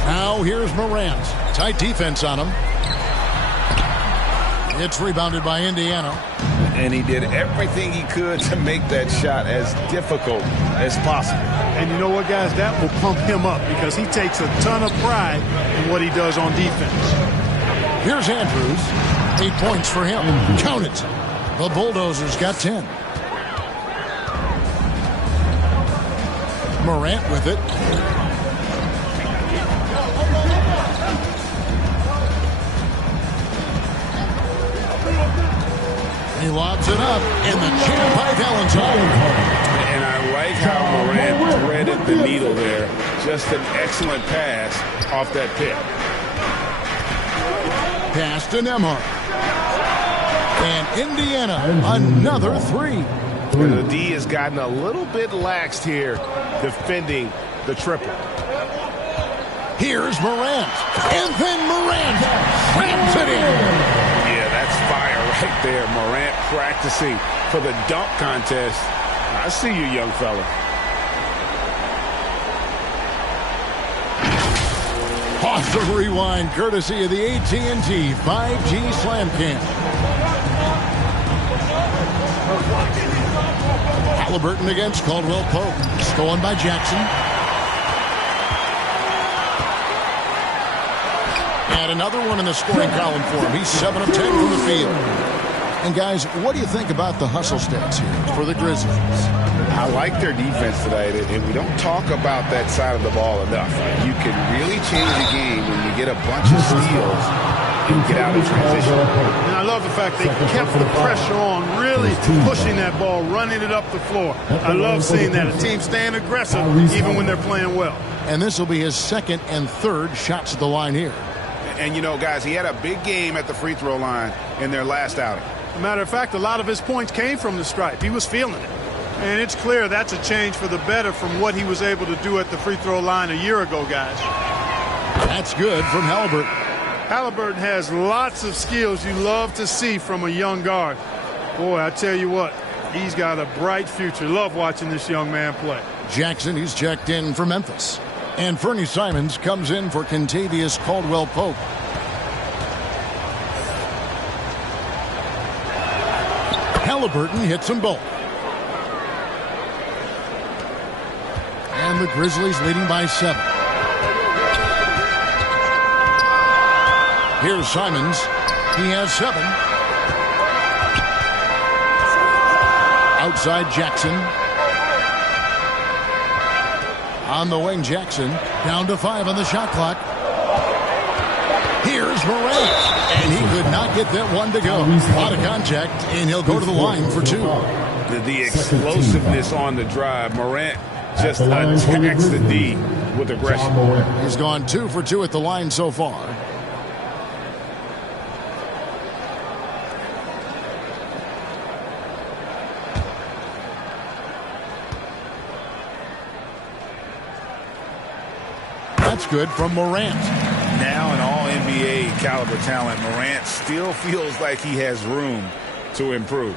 Now here's Morant. Tight defense on him. It's rebounded by Indiana. And he did everything he could to make that shot as difficult as possible. And you know what, guys? That will pump him up because he takes a ton of pride in what he does on defense. Here's Andrews. 8 points for him. Count it. The Bulldozers got 10. Morant with it. He lobs it up, and the jam by Valentine. And I like how Morant threaded the needle there. Just an excellent pass off that pick. Pass to Nembhard. And Indiana, another 3. And the D has gotten a little bit laxed here defending the triple. Here's Morant. And then Morant slams it in. Yeah, that's fire right there. Morant practicing for the dunk contest. I see you, young fella. Pause the rewind, courtesy of the AT&T 5G Slam Cam. Halliburton against Caldwell Pope. Stolen by Jackson. And another one in the scoring column for him. He's 7 of 10 from the field. And guys, what do you think about the hustle stats here for the Grizzlies? I like their defense tonight, and we don't talk about that side of the ball enough. You can really change the game when you get a bunch of steals and get out of transition. And I love the fact they kept the pressure on, really pushing that ball, running it up the floor. I love seeing that. A team staying aggressive even when they're playing well. And this will be his second and third shots at the line here. And, you know, guys, he had a big game at the free throw line in their last outing. As a matter of fact, a lot of his points came from the stripe. He was feeling it. And it's clear that's a change for the better from what he was able to do at the free throw line a year ago, guys. That's good from Halliburton. Halliburton has lots of skills you love to see from a young guard. Boy, I tell you what, he's got a bright future. Love watching this young man play. Jackson, he's checked in for Memphis. And Fernie Simons comes in for Kentavious Caldwell Pope. Halliburton hits them both. And the Grizzlies leading by 7. Here's Simons. He has 7. Outside Jackson. On the wing, Jackson. Down to 5 on the shot clock. Here's Morant. And he could not get that one to go. A lot of contact, and he'll go to the line for 2. The explosiveness on the drive. Morant just attacks the D with aggression. He's gone 2 for 2 at the line so far. That's good from Morant. Now an all-NBA caliber talent, Morant still feels like he has room to improve.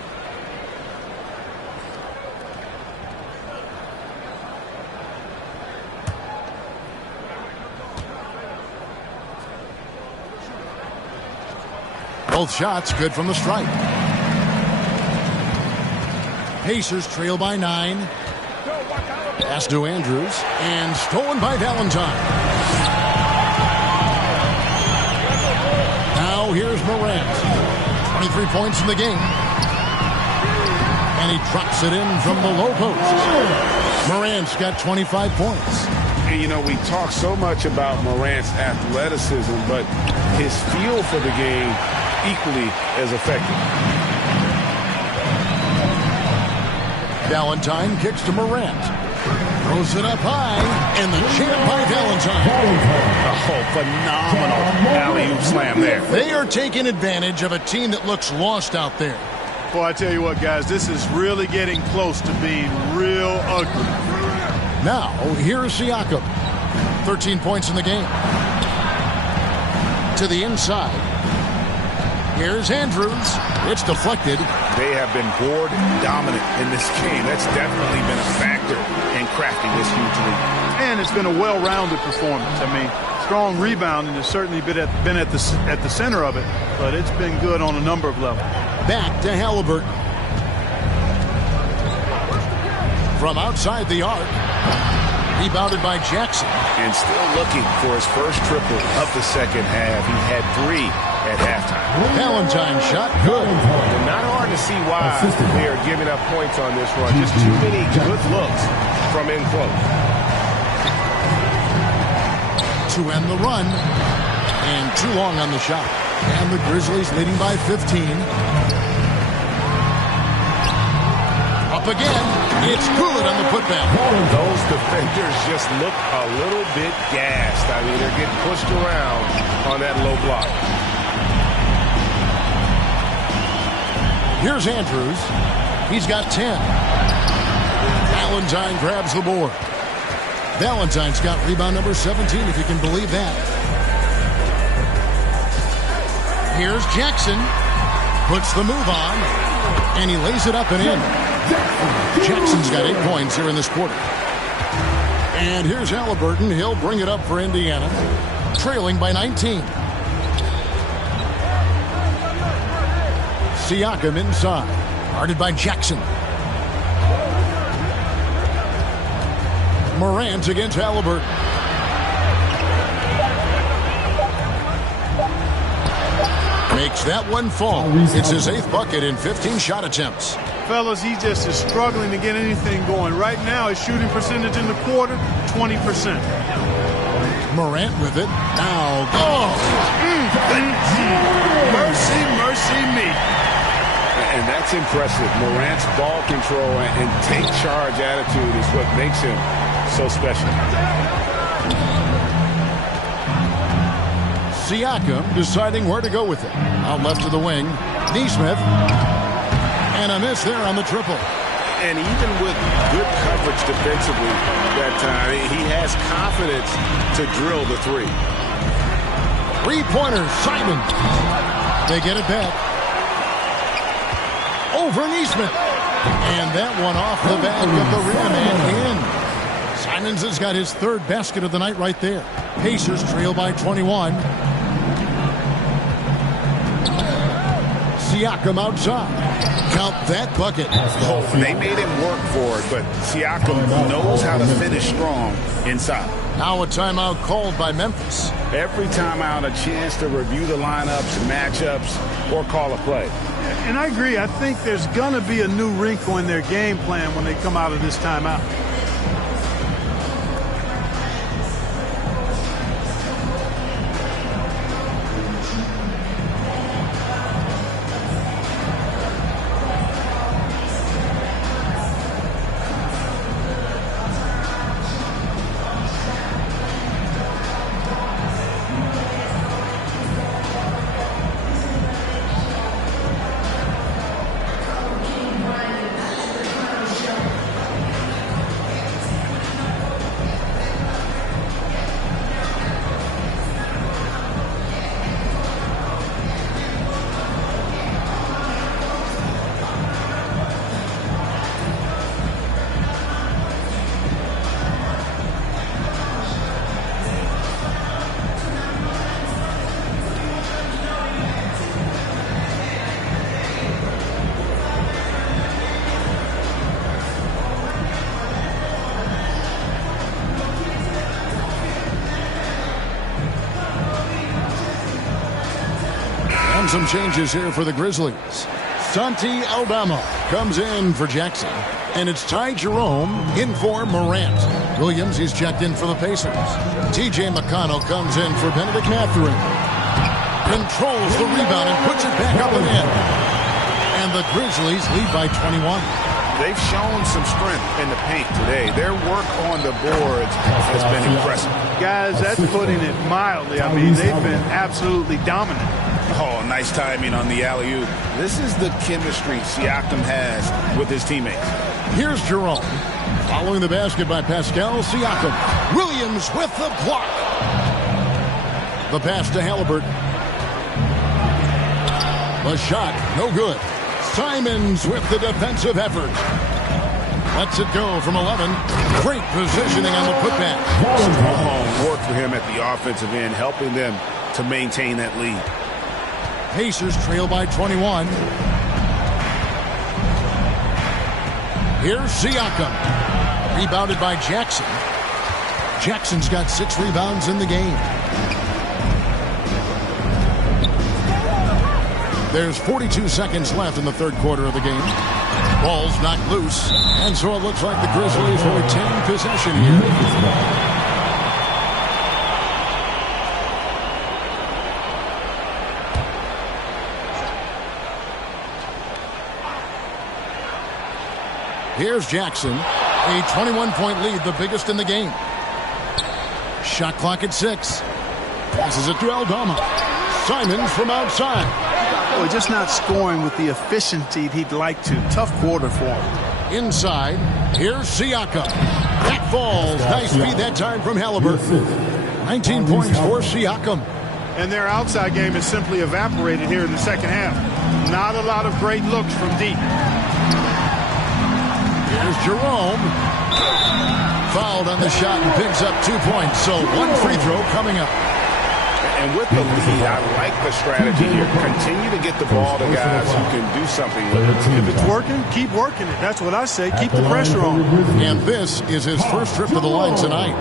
Both shots good from the stripe. Pacers trail by 9. Pass to Andrews, and stolen by Valentine. 3 points in the game. And he drops it in from the low post. Morant's got 25 points. And, you know, we talk so much about Morant's athleticism, but his feel for the game equally as effective. Valentine kicks to Morant. Throws it up high, and the jam by Valentine. Oh, phenomenal alley-oop slam there. They are taking advantage of a team that looks lost out there. Boy, I tell you what, guys, this is really getting close to being real ugly. Now, here's Siakam. 13 points in the game. To the inside. Here's Andrews. It's deflected. They have been board dominant in this game. That's definitely been a factor in crafting this huge lead. And it's been a well-rounded performance. I mean, strong rebounding has certainly been at the center of it, but it's been good on a number of levels. Back to Halliburton. From outside the arc. Rebounded by Jackson. And still looking for his first triple of the second half. He had 3 at halftime. Valentine shot good. And not hard to see why they are giving up points on this run. Just too many good looks from in close. To end the run. And too long on the shot. And the Grizzlies leading by 15. Up again. It's good on the putback. Those defenders just look a little bit gassed. I mean, they're getting pushed around on that low block. Here's Andrews. He's got 10. Valentine grabs the board. Valentine's got rebound number 17, if you can believe that. Here's Jackson. Puts the move on. And he lays it up and in. Jackson's got 8 points here in this quarter. And here's Halliburton. He'll bring it up for Indiana. Trailing by 19. Siakam inside. Guarded by Jackson. Morant against Halliburton. Makes that one fall. It's his 8th bucket in 15 shot attempts. Fellas, he just is struggling to get anything going. Right now, his shooting percentage in the quarter, 20%. Morant with it. Now, Mercy, mercy me. And that's impressive. Morant's ball control and take charge attitude is what makes him so special. Siakam deciding where to go with it. Out left to the wing. Nesmith. And a miss there on the triple. And even with good coverage defensively that time, he has confidence to drill the 3. 3-pointer, Simon. They get it back. Over Nesmith. And that one off the back of the rim and in. Simons has got his 3rd basket of the night right there. Pacers trail by 21. Siakam outside. Count that bucket. Oh, they made him work for it, but Siakam knows how to finish strong inside. Now a timeout called by Memphis. Every timeout, a chance to review the lineups, matchups, or call a play. And I agree. I think there's going to be a new wrinkle in their game plan when they come out of this timeout. And some changes here for the Grizzlies. Santi Aldama comes in for Jackson. And it's Ty Jerome in for Morant. Williams, he's checked in for the Pacers. T.J. McConnell comes in for Benedict Mathurin. Controls the rebound and puts it back up and in. And the Grizzlies lead by 21. They've shown some strength in the paint today. Their work on the boards has been impressive. Guys, that's putting it mildly. I mean, they've been absolutely dominant. Oh, nice timing on the alley-oop. This is the chemistry Siakam has with his teammates. Here's Jerome. Following the basket by Pascal Siakam. Williams with the block. The pass to Halliburton. The shot, no good. Simons with the defensive effort. Lets it go from 11. Great positioning on the putback. Strong work for him at the offensive end, helping them to maintain that lead. Pacers trail by 21. Here's Siakam. Rebounded by Jackson. Jackson's got 6 rebounds in the game. There's 42 seconds left in the third quarter of the game. Ball's knocked loose, and so it looks like the Grizzlies will retain possession here. Here's Jackson, a 21-point lead, the biggest in the game. Shot clock at 6. Passes it to Aldama. Simons from outside. Well, just not scoring with the efficiency he'd like to. Tough quarter for him. Inside, here's Siakam. That falls. Nice speed that time from Halliburton. 19 points for Siakam. And their outside game is simply evaporated here in the second half. Not a lot of great looks from deep. Here's Jerome. Fouled on the shot and picks up 2 points. So 1 free throw coming up. And with the lead, I like the strategy here. Continue to get the ball to guys who can do something with it. If it's working, keep working it. That's what I say. Keep the pressure on. And this is his first trip to the line tonight.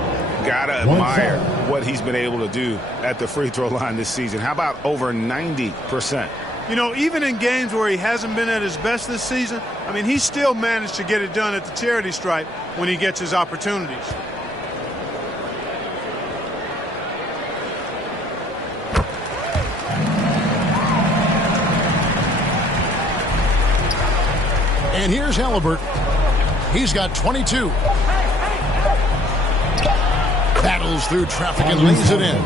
Gotta admire what he's been able to do at the free throw line this season. How about over 90%? You know, even in games where he hasn't been at his best this season, I mean, he's still managed to get it done at the charity stripe when he gets his opportunities. And here's Halliburton. He's got 22. Battles through traffic and lays it in.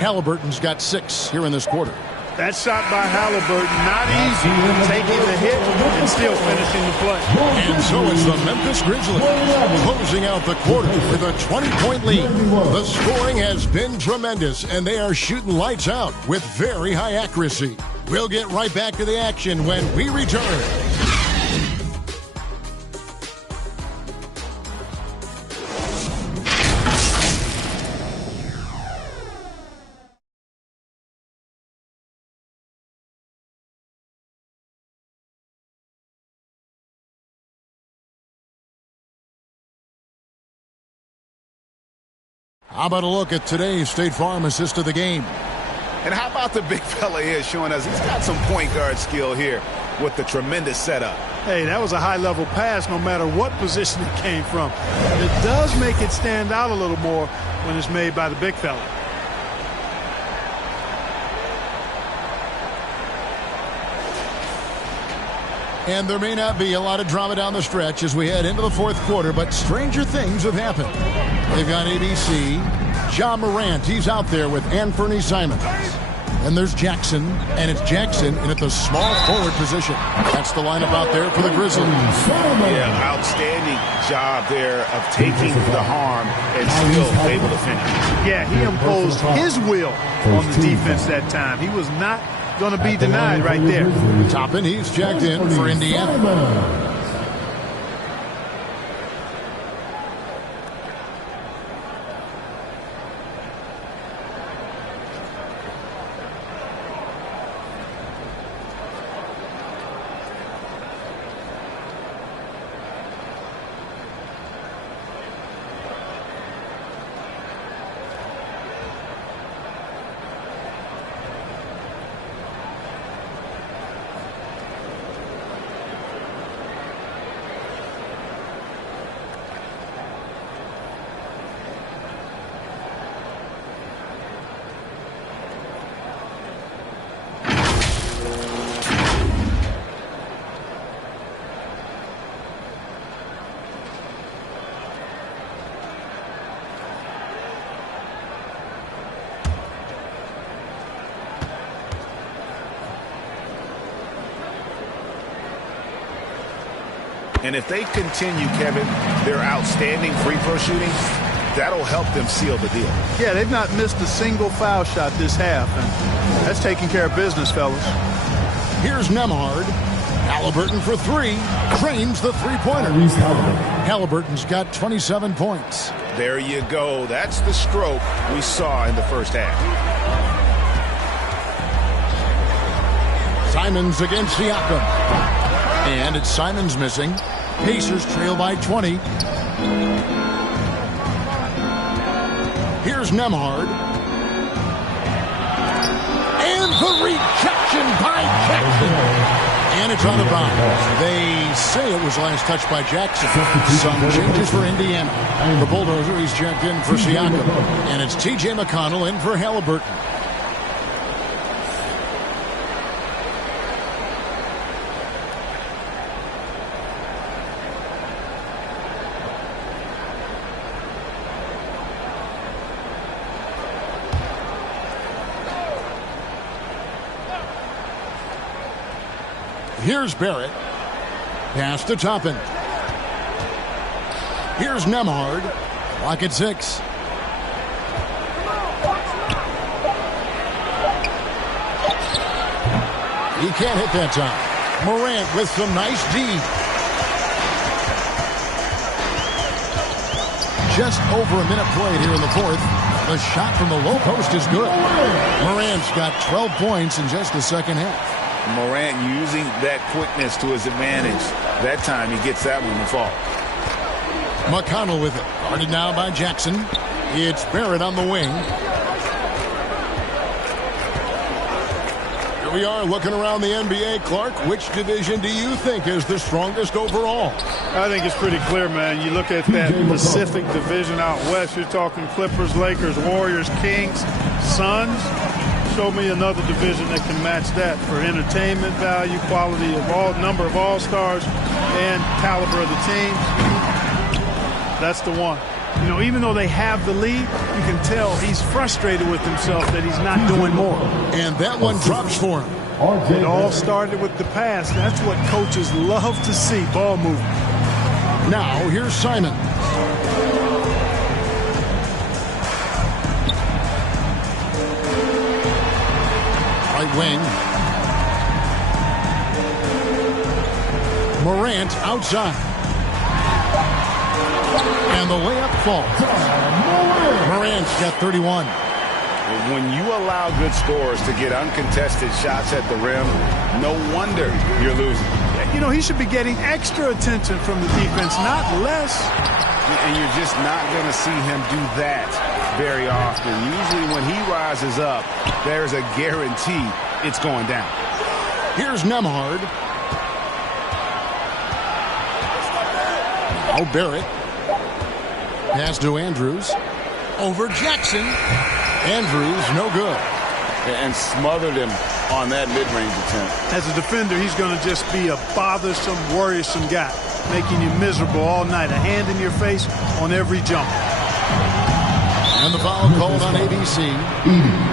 Halliburton's got 6 here in this quarter. That shot by Halliburton, not easy, taking the hit and still finishing the play. And so is the Memphis Grizzlies closing out the quarter with a 20-point lead. The scoring has been tremendous, and they are shooting lights out with very high accuracy. We'll get right back to the action when we return. How about a look at today's State Farm assist of the game? And how about the big fella here showing us he's got some point guard skill here with the tremendous setup. Hey, that was a high-level pass no matter what position it came from. It does make it stand out a little more when it's made by the big fella. And there may not be a lot of drama down the stretch as we head into the fourth quarter, but stranger things have happened. They've got ABC, Ja Morant, he's out there with Anthony Simons. And there's Jackson, and it's Jackson in at the small forward position. That's the lineup out there for the Grizzlies. Yeah, outstanding job there of taking the harm and still able to finish. Yeah, he imposed his will on the defense that time. He was not going to be denied right there. Toppin, he's checked in for Indiana. And if they continue, Kevin, their outstanding free throw shooting, that'll help them seal the deal. Yeah, they've not missed a single foul shot this half, and that's taking care of business, fellas. Here's Nembhard. Halliburton for three. Drains the three-pointer. Halliburton's got 27 points. There you go. That's the stroke we saw in the first half. Simons against Siakam. And it's Simons missing. Pacers trail by 20. Here's Nembhard. And the rejection by Jackson. And it's out of bounds. They say it was last touched by Jackson. Some changes for Indiana. The Bulldozer, he's checked in for Siakam. And it's T.J. McConnell in for Halliburton. Here's Barrett. Pass to Toppin. Here's Nembhard. Clock at 6. He can't hit that time. Morant with some nice D. Just over a minute played here in the fourth. The shot from the low post is good. Morant's got 12 points in just the second half. Morant using that quickness to his advantage. That time he gets that one to fall. McConnell with it. Guarded now by Jackson. It's Barrett on the wing. Here we are looking around the NBA. Clark, which division do you think is the strongest overall? I think it's pretty clear, man. You look at that Pacific Division out west. You're talking Clippers, Lakers, Warriors, Kings, Suns. Show me another division that can match that for entertainment value, quality of number of all-stars, and caliber of the teams. That's the one. You know, even though they have the lead, you can tell he's frustrated with himself that he's not doing more. And that one drops for him. It all started with the pass. That's what coaches love to see, ball movement. Now, here's Simon. Right wing. Morant outside. And the layup falls. Morant's got 31. When you allow good scorers to get uncontested shots at the rim, no wonder you're losing. You know, he should be getting extra attention from the defense, not less. And you're just not going to see him do that very often. Usually when he rises up, there's a guarantee it's going down. Here's Nembhard. Now Barrett. Pass to Andrews. Over Jackson. Andrews, no good. And smothered him on that mid-range attempt. As a defender, he's going to just be a bothersome, worrisome guy, making you miserable all night. A hand in your face on every jump. And the foul called on ABC.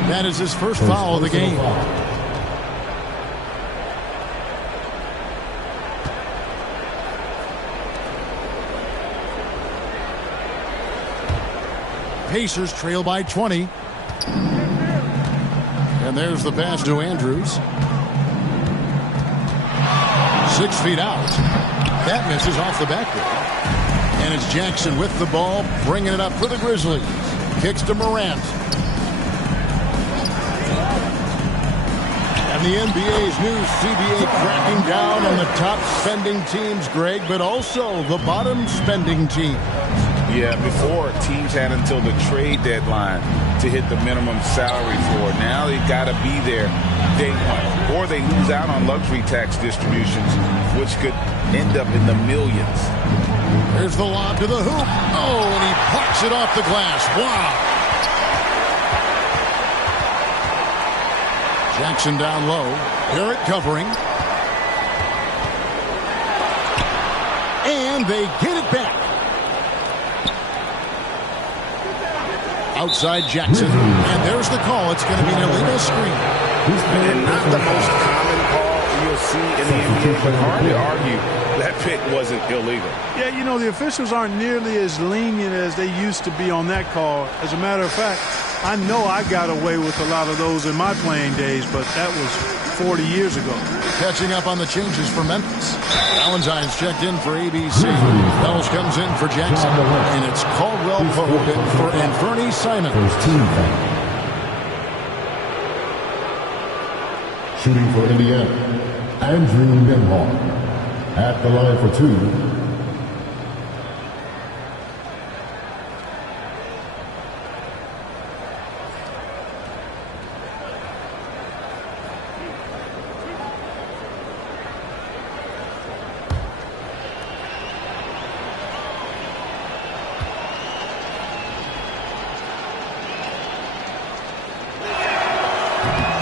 That is his first foul of the game. Pacers trail by 20. And there's the pass to Andrews. 6 feet out. That misses off the backboard. And it's Jackson with the ball, bringing it up for the Grizzlies. Kicks to Morant. And the NBA's new CBA cracking down on the top spending teams, Greg, but also the bottom spending teams. Yeah, before teams had until the trade deadline to hit the minimum salary floor. Now they've got to be there day one, or they lose out on luxury tax distributions, which could end up in the millions. There's the lob to the hoop. Oh, and he parks it off the glass. Wow. Jackson down low. Barrett covering. And they get it back. Outside Jackson. And there's the call. It's going to be an illegal screen. And not the most common call you'll we'll see in the NBA, but hard to argue that pick wasn't illegal. Yeah, you know, the officials aren't nearly as lenient as they used to be on that call. As a matter of fact, I know I got away with a lot of those in my playing days, but that was 40 years ago. Catching up on the changes for Memphis. Valentine's checked in for ABC. Bells comes in for Jackson. And it's Caldwell Pope in for Anthony Simons. Shooting for Indiana, Andrew Nembhard. At the line for two.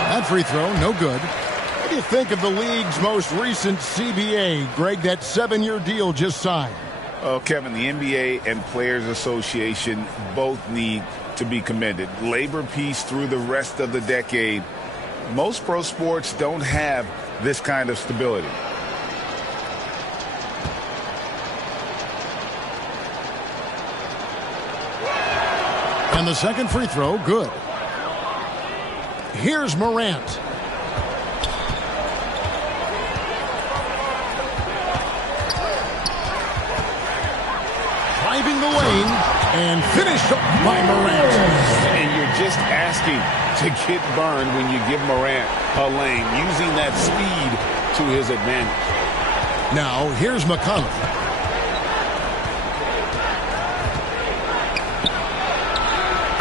That free throw, no good. What do you think of the league's most recent CBA, Greg, that 7-year deal just signed? Oh, Kevin, the NBA and Players Association both need to be commended. Labor peace through the rest of the decade. Most pro sports don't have this kind of stability. And the second free throw, good. Here's Morant. Driving the lane and finished up by Morant. And you're just asking to get burned when you give Morant a lane, using that speed to his advantage. Now, here's McConnell.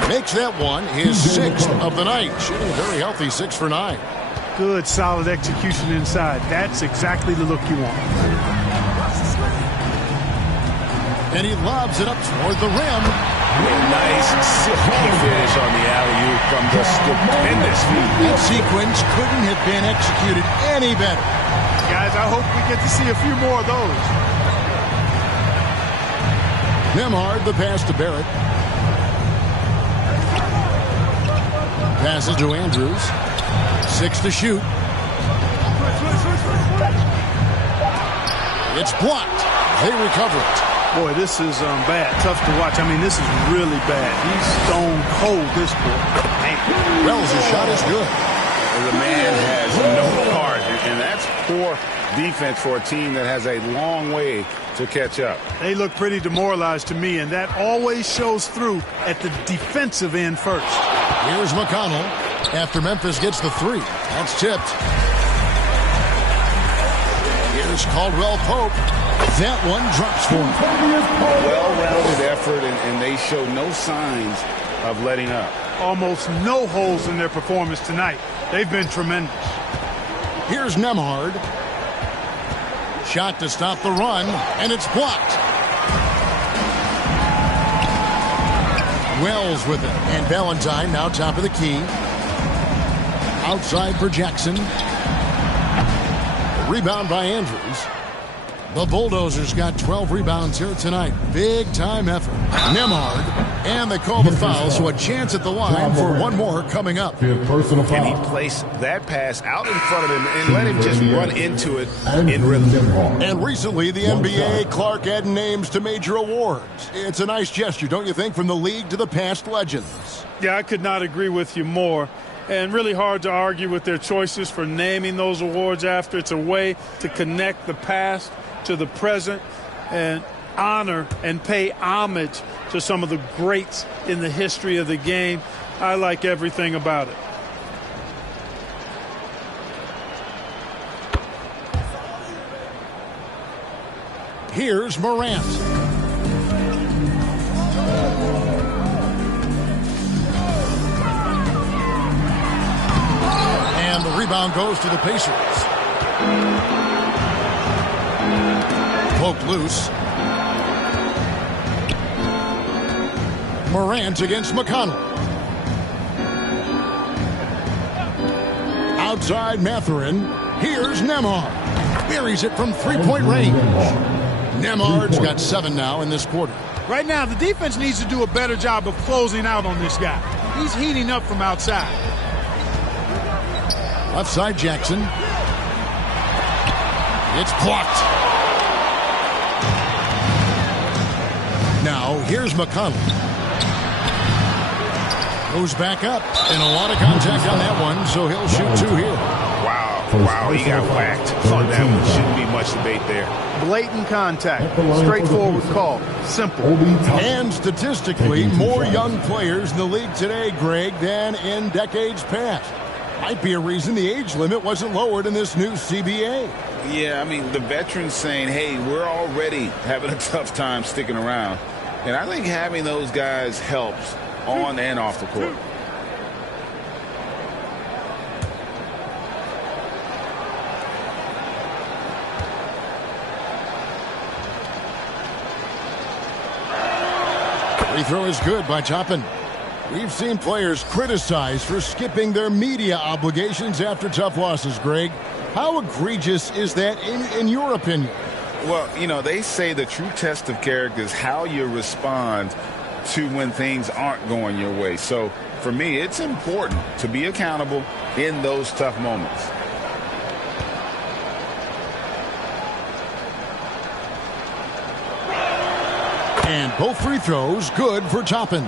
Makes that one his 6th of the night. Shooting a very healthy 6 for 9. Good, solid execution inside. That's exactly the look you want. And he lobs it up toward the rim. A nice silky finish on the alley-oop from the stupendous feed. That sequence couldn't have been executed any better. Guys, I hope we get to see a few more of those. Nembhard, the pass to Barrett. Passes to Andrews. 6 to shoot. It's blocked. They recover it. Boy, this is bad. Tough to watch. I mean, this is really bad. He's stone cold, this boy. Wells' shot is good. The man has no heart, and that's poor defense for a team that has a long way to catch up. They look pretty demoralized to me, and that always shows through at the defensive end first. Here's McConnell after Memphis gets the 3. That's tipped. Here's Caldwell Pope. That one drops for him. Well-rounded effort, and they show no signs of letting up. Almost no holes in their performance tonight. They've been tremendous. Here's Nembhard. Shot to stop the run, and it's blocked. Wells with it, and Valentine now top of the key. Outside for Jackson. Rebound by Andrews. The Bulldozers got 12 rebounds here tonight. Big time effort. Nembhard, and they call the foul, so a chance at the line for one more coming up. Personal foul. And he placed that pass out in front of him and let him just run into it in rhythm. And recently, the NBA, Clark added names to major awards. It's a nice gesture, don't you think, from the league to the past legends? Yeah, I could not agree with you more. And really hard to argue with their choices for naming those awards after. It's a way to connect the past to the present and honor and pay homage to some of the greats in the history of the game. I like everything about it. Here's Morant. And the rebound goes to the Pacers. Poked loose. Morant against McConnell. Outside Mathurin. Here's Nembhard. Buries it from three-point range. Nembhard's got 7 now in this quarter. Right now, the defense needs to do a better job of closing out on this guy. He's heating up from outside. Left side Jackson. It's blocked. Now, here's McConnell. Goes back up. And a lot of contact on that one, so he'll shoot 2 here. Wow, he got whacked on that one. Shouldn't be much debate there. Blatant contact. Straightforward call. Simple. And statistically, more young players in the league today, Greg, than in decades past. Might be a reason the age limit wasn't lowered in this new CBA. Yeah, I mean, the veterans saying, hey, we're already having a tough time sticking around. And I think having those guys helps on and off the court. Free throw is good by Toppin. We've seen players criticized for skipping their media obligations after tough losses, Greg. How egregious is that in your opinion? Well, you know, they say the true test of character is how you respond to when things aren't going your way. So, for me, it's important to be accountable in those tough moments. And both free throws good for Toppin.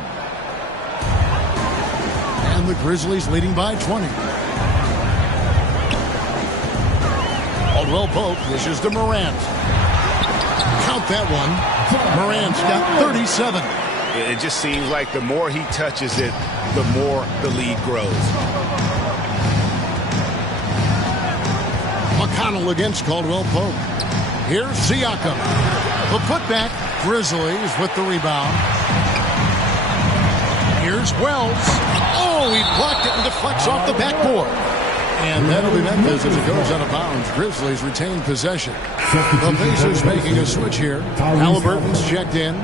And the Grizzlies leading by 20. Caldwell Pope dishes to Morant. Count that one. Morant's got 37. It just seems like the more he touches it, the more the lead grows. McConnell against Caldwell Pope. Here's Siakam. The putback. Grizzlies with the rebound. Here's Wells. Oh, he blocked it and deflects off the backboard. And that'll be Memphis as it goes out of bounds. Grizzlies retain possession. The Pacers making a switch here. Halliburton's checked in.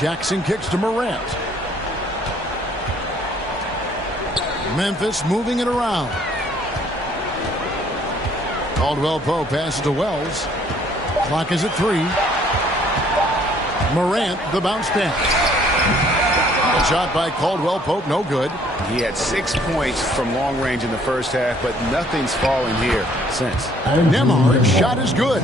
Jackson kicks to Morant. Memphis moving it around. Caldwell Pope passes to Wells. Clock is at 3. Morant, the bounce pass. A shot by Caldwell Pope, no good. He had 6 points from long range in the first half, but nothing's fallen here since. Nembhard's shot is good.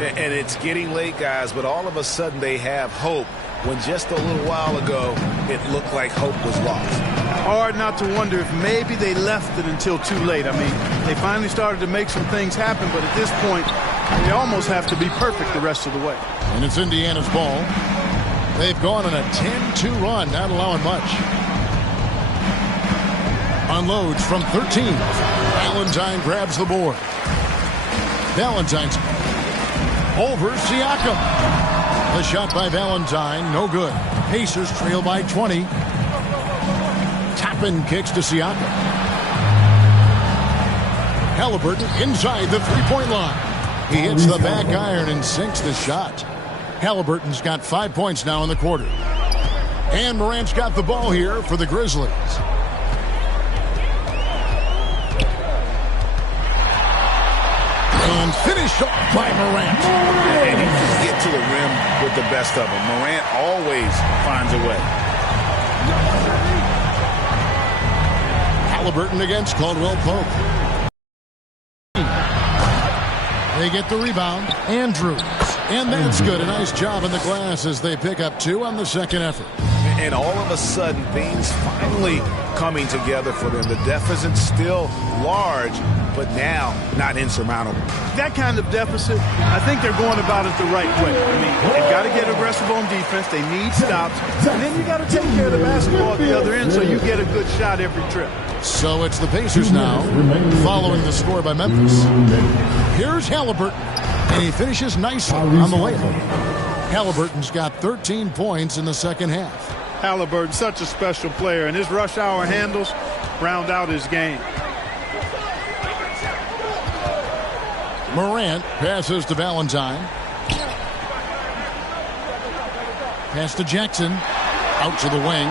And it's getting late, guys, but all of a sudden they have hope when just a little while ago it looked like hope was lost. Hard not to wonder if maybe they left it until too late. I mean, they finally started to make some things happen, but at this point, they almost have to be perfect the rest of the way. And it's Indiana's ball. They've gone on a 10-2 run, not allowing much. Unloads from 13. Valentine grabs the board. Valentine's over Siakam. The shot by Valentine, no good. Pacers trail by 20. Toppin kicks to Siakam. Halliburton inside the three-point line. He hits the back iron and sinks the shot. Halliburton's got 5 points now in the quarter. And Morant's got the ball here for the Grizzlies. And finished off by Morant. And he can get to the rim with the best of them. Morant always finds a way. Halliburton against Caldwell Pope. They get the rebound. Andrews. And that's good. A nice job in the glass as they pick up 2 on the second effort. And all of a sudden, things finally coming together for them. The deficit's still large, but now not insurmountable. That kind of deficit, I think they're going about it the right way. I mean, they've got to get aggressive on defense. They need stops. And then you got to take care of the basketball at the other end so you get a good shot every trip. So it's the Pacers now, following the score by Memphis. Here's Halliburton, and he finishes nicely on the layup. Halliburton's got 13 points in the second half. Halliburton, such a special player, and his rush hour handles round out his game. Morant passes to Valentine. Pass to Jackson. Out to the wing.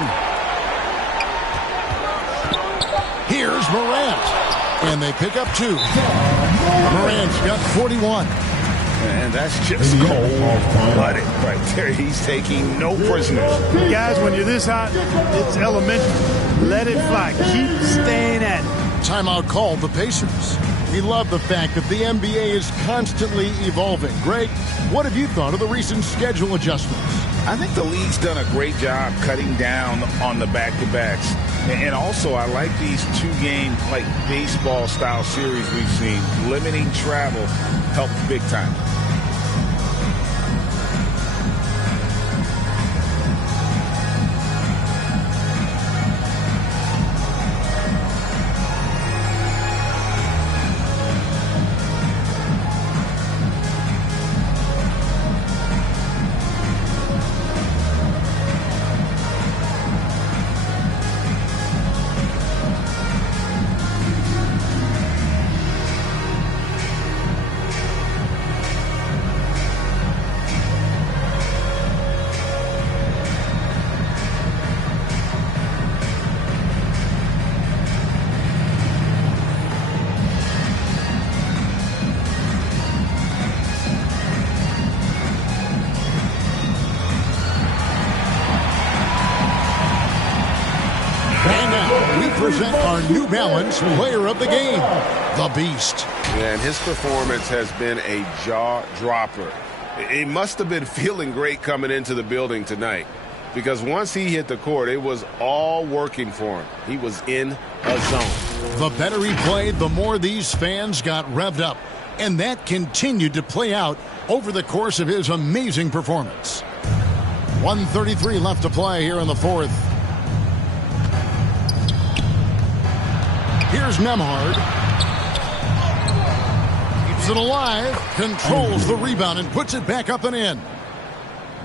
Here's Morant. And they pick up 2. Morant's got 41. And that's just cold-blooded right there. He's taking no prisoners. Guys, when you're this hot, it's elementary. Let it fly. Keep staying at it. Timeout called the Pacers. We love the fact that the NBA is constantly evolving. Greg, what have you thought of the recent schedule adjustments? I think the league's done a great job cutting down on the back-to-backs. And also, I like these two-game, like baseball-style series we've seen. Limiting travel helped big time. Present our New Balance player of the game, the Beast. And his performance has been a jaw-dropper. He must have been feeling great coming into the building tonight, because once he hit the court, it was all working for him. He was in a zone. The better he played, the more these fans got revved up. And that continued to play out over the course of his amazing performance. 1:33 left to play here in the fourth. Here's Nembhard. Keeps it alive. Controls the rebound and puts it back up and in.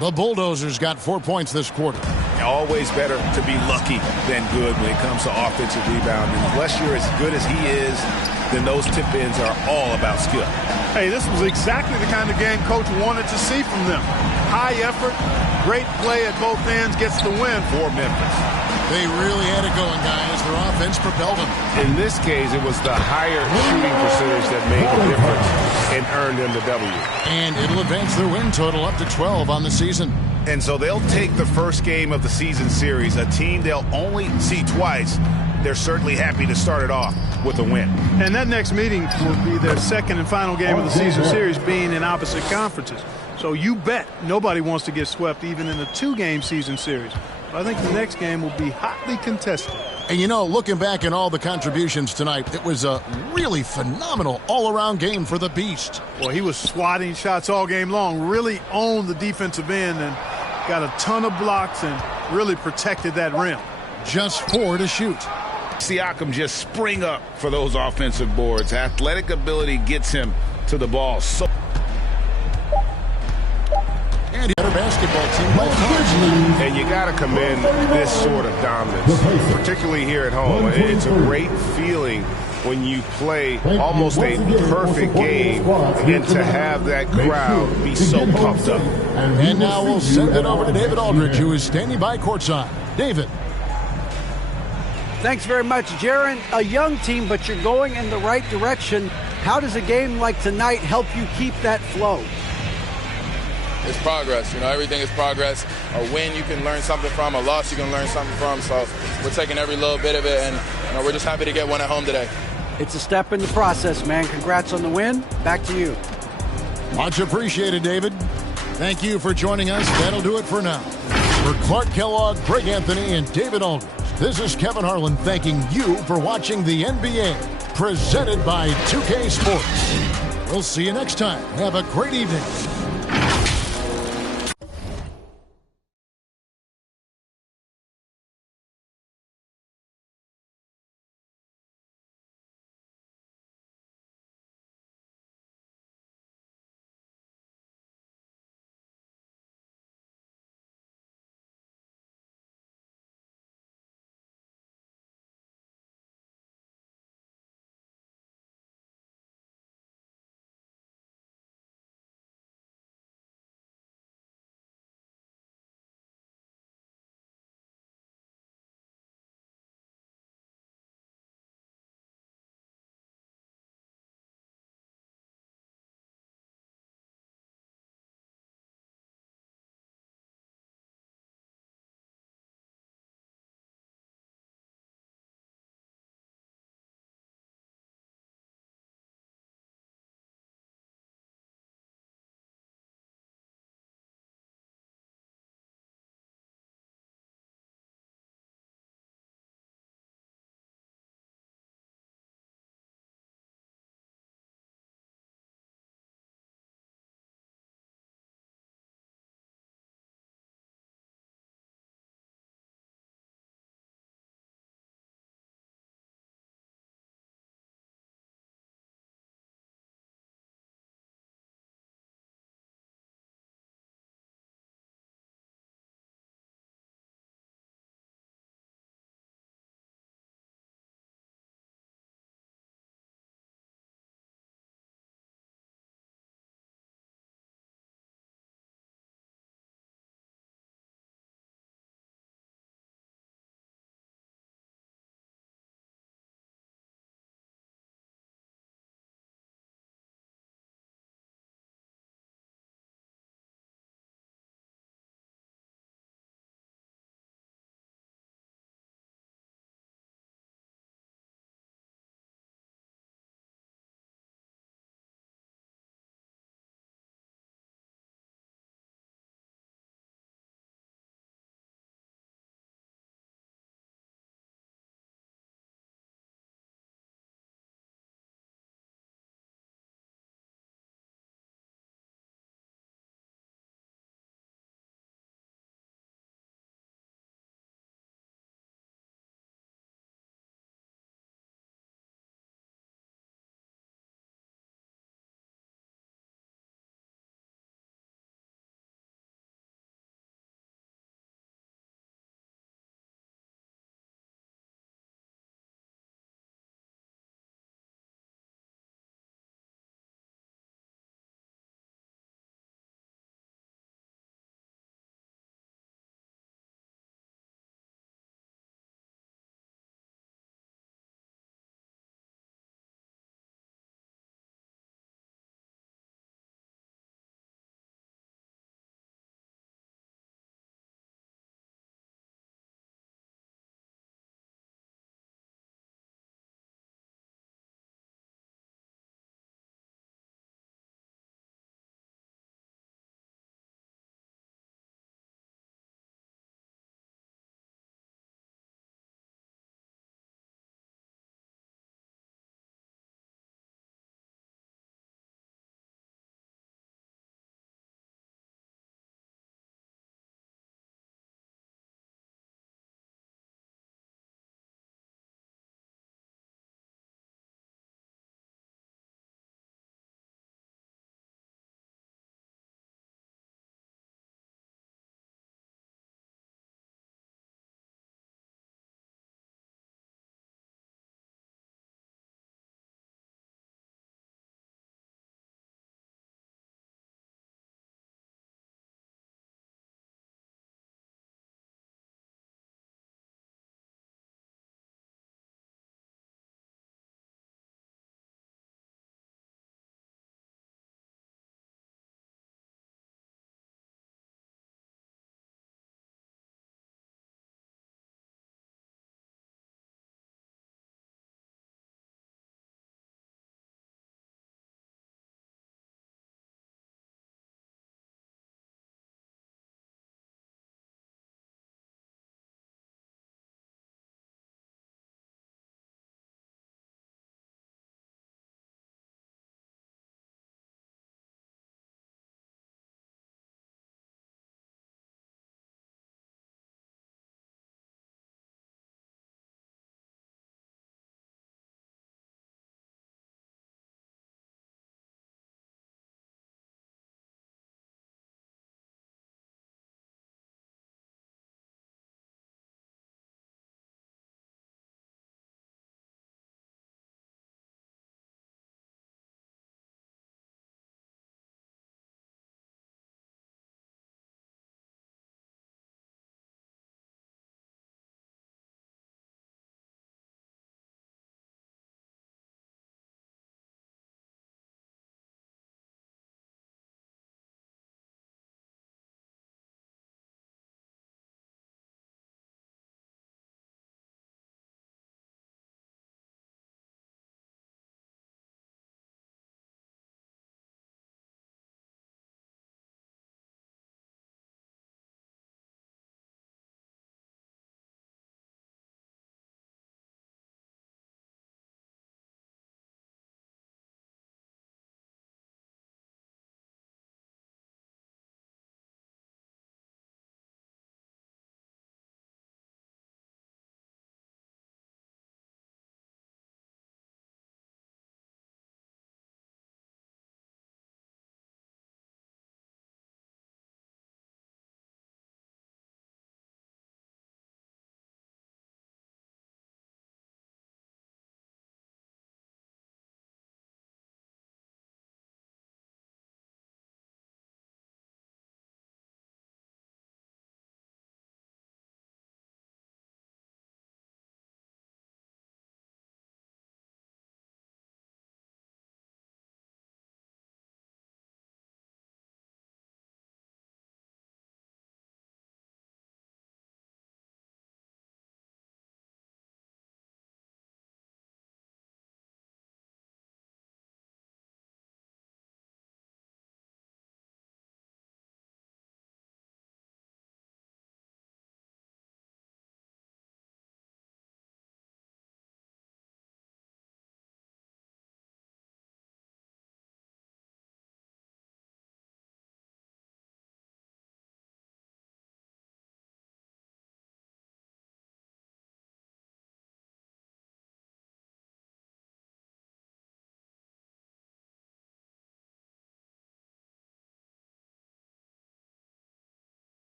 The Bulldozers got 4 points this quarter. Always better to be lucky than good when it comes to offensive rebounding. Unless you're as good as he is, then those tip-ins are all about skill. Hey, this was exactly the kind of game Coach wanted to see from them. High effort, great play at both ends, gets the win for Memphis. They really had it going, guys. Their offense propelled them. In this case, it was the higher shooting percentage that made the difference and earned them the W. And it'll advance their win total up to 12 on the season. And so they'll take the first game of the season series, a team they'll only see twice. They're certainly happy to start it off with a win. And that next meeting will be their second and final game of the season series, being in opposite conferences. So you bet nobody wants to get swept even in a two-game season series. I think the next game will be hotly contested. And, you know, looking back at all the contributions tonight, it was a really phenomenal all-around game for the Beast. Well, he was swatting shots all game long, really owned the defensive end and got a ton of blocks and really protected that rim. Just 4 to shoot. Siakam just spring up for those offensive boards. Athletic ability gets him to the ball. So and the other basketball team by far. And you got to commend this sort of dominance, particularly here at home. It's a great feeling when you play almost a perfect game and to have that crowd be so pumped up. And now we'll send it over to David Aldridge, who is standing by courtside. David. Thanks very much, Jaron. A young team, but you're going in the right direction. How does a game like tonight help you keep that flow? It's progress. You know, everything is progress. A win you can learn something from, a loss you can learn something from. So we're taking every little bit of it, and you know, we're just happy to get one at home today. It's a step in the process, man. Congrats on the win. Back to you. Much appreciated, David. Thank you for joining us. That'll do it for now. For Clark Kellogg, Greg Anthony, and David Aldridge, this is Kevin Harlan thanking you for watching the NBA, presented by 2K Sports. We'll see you next time. Have a great evening.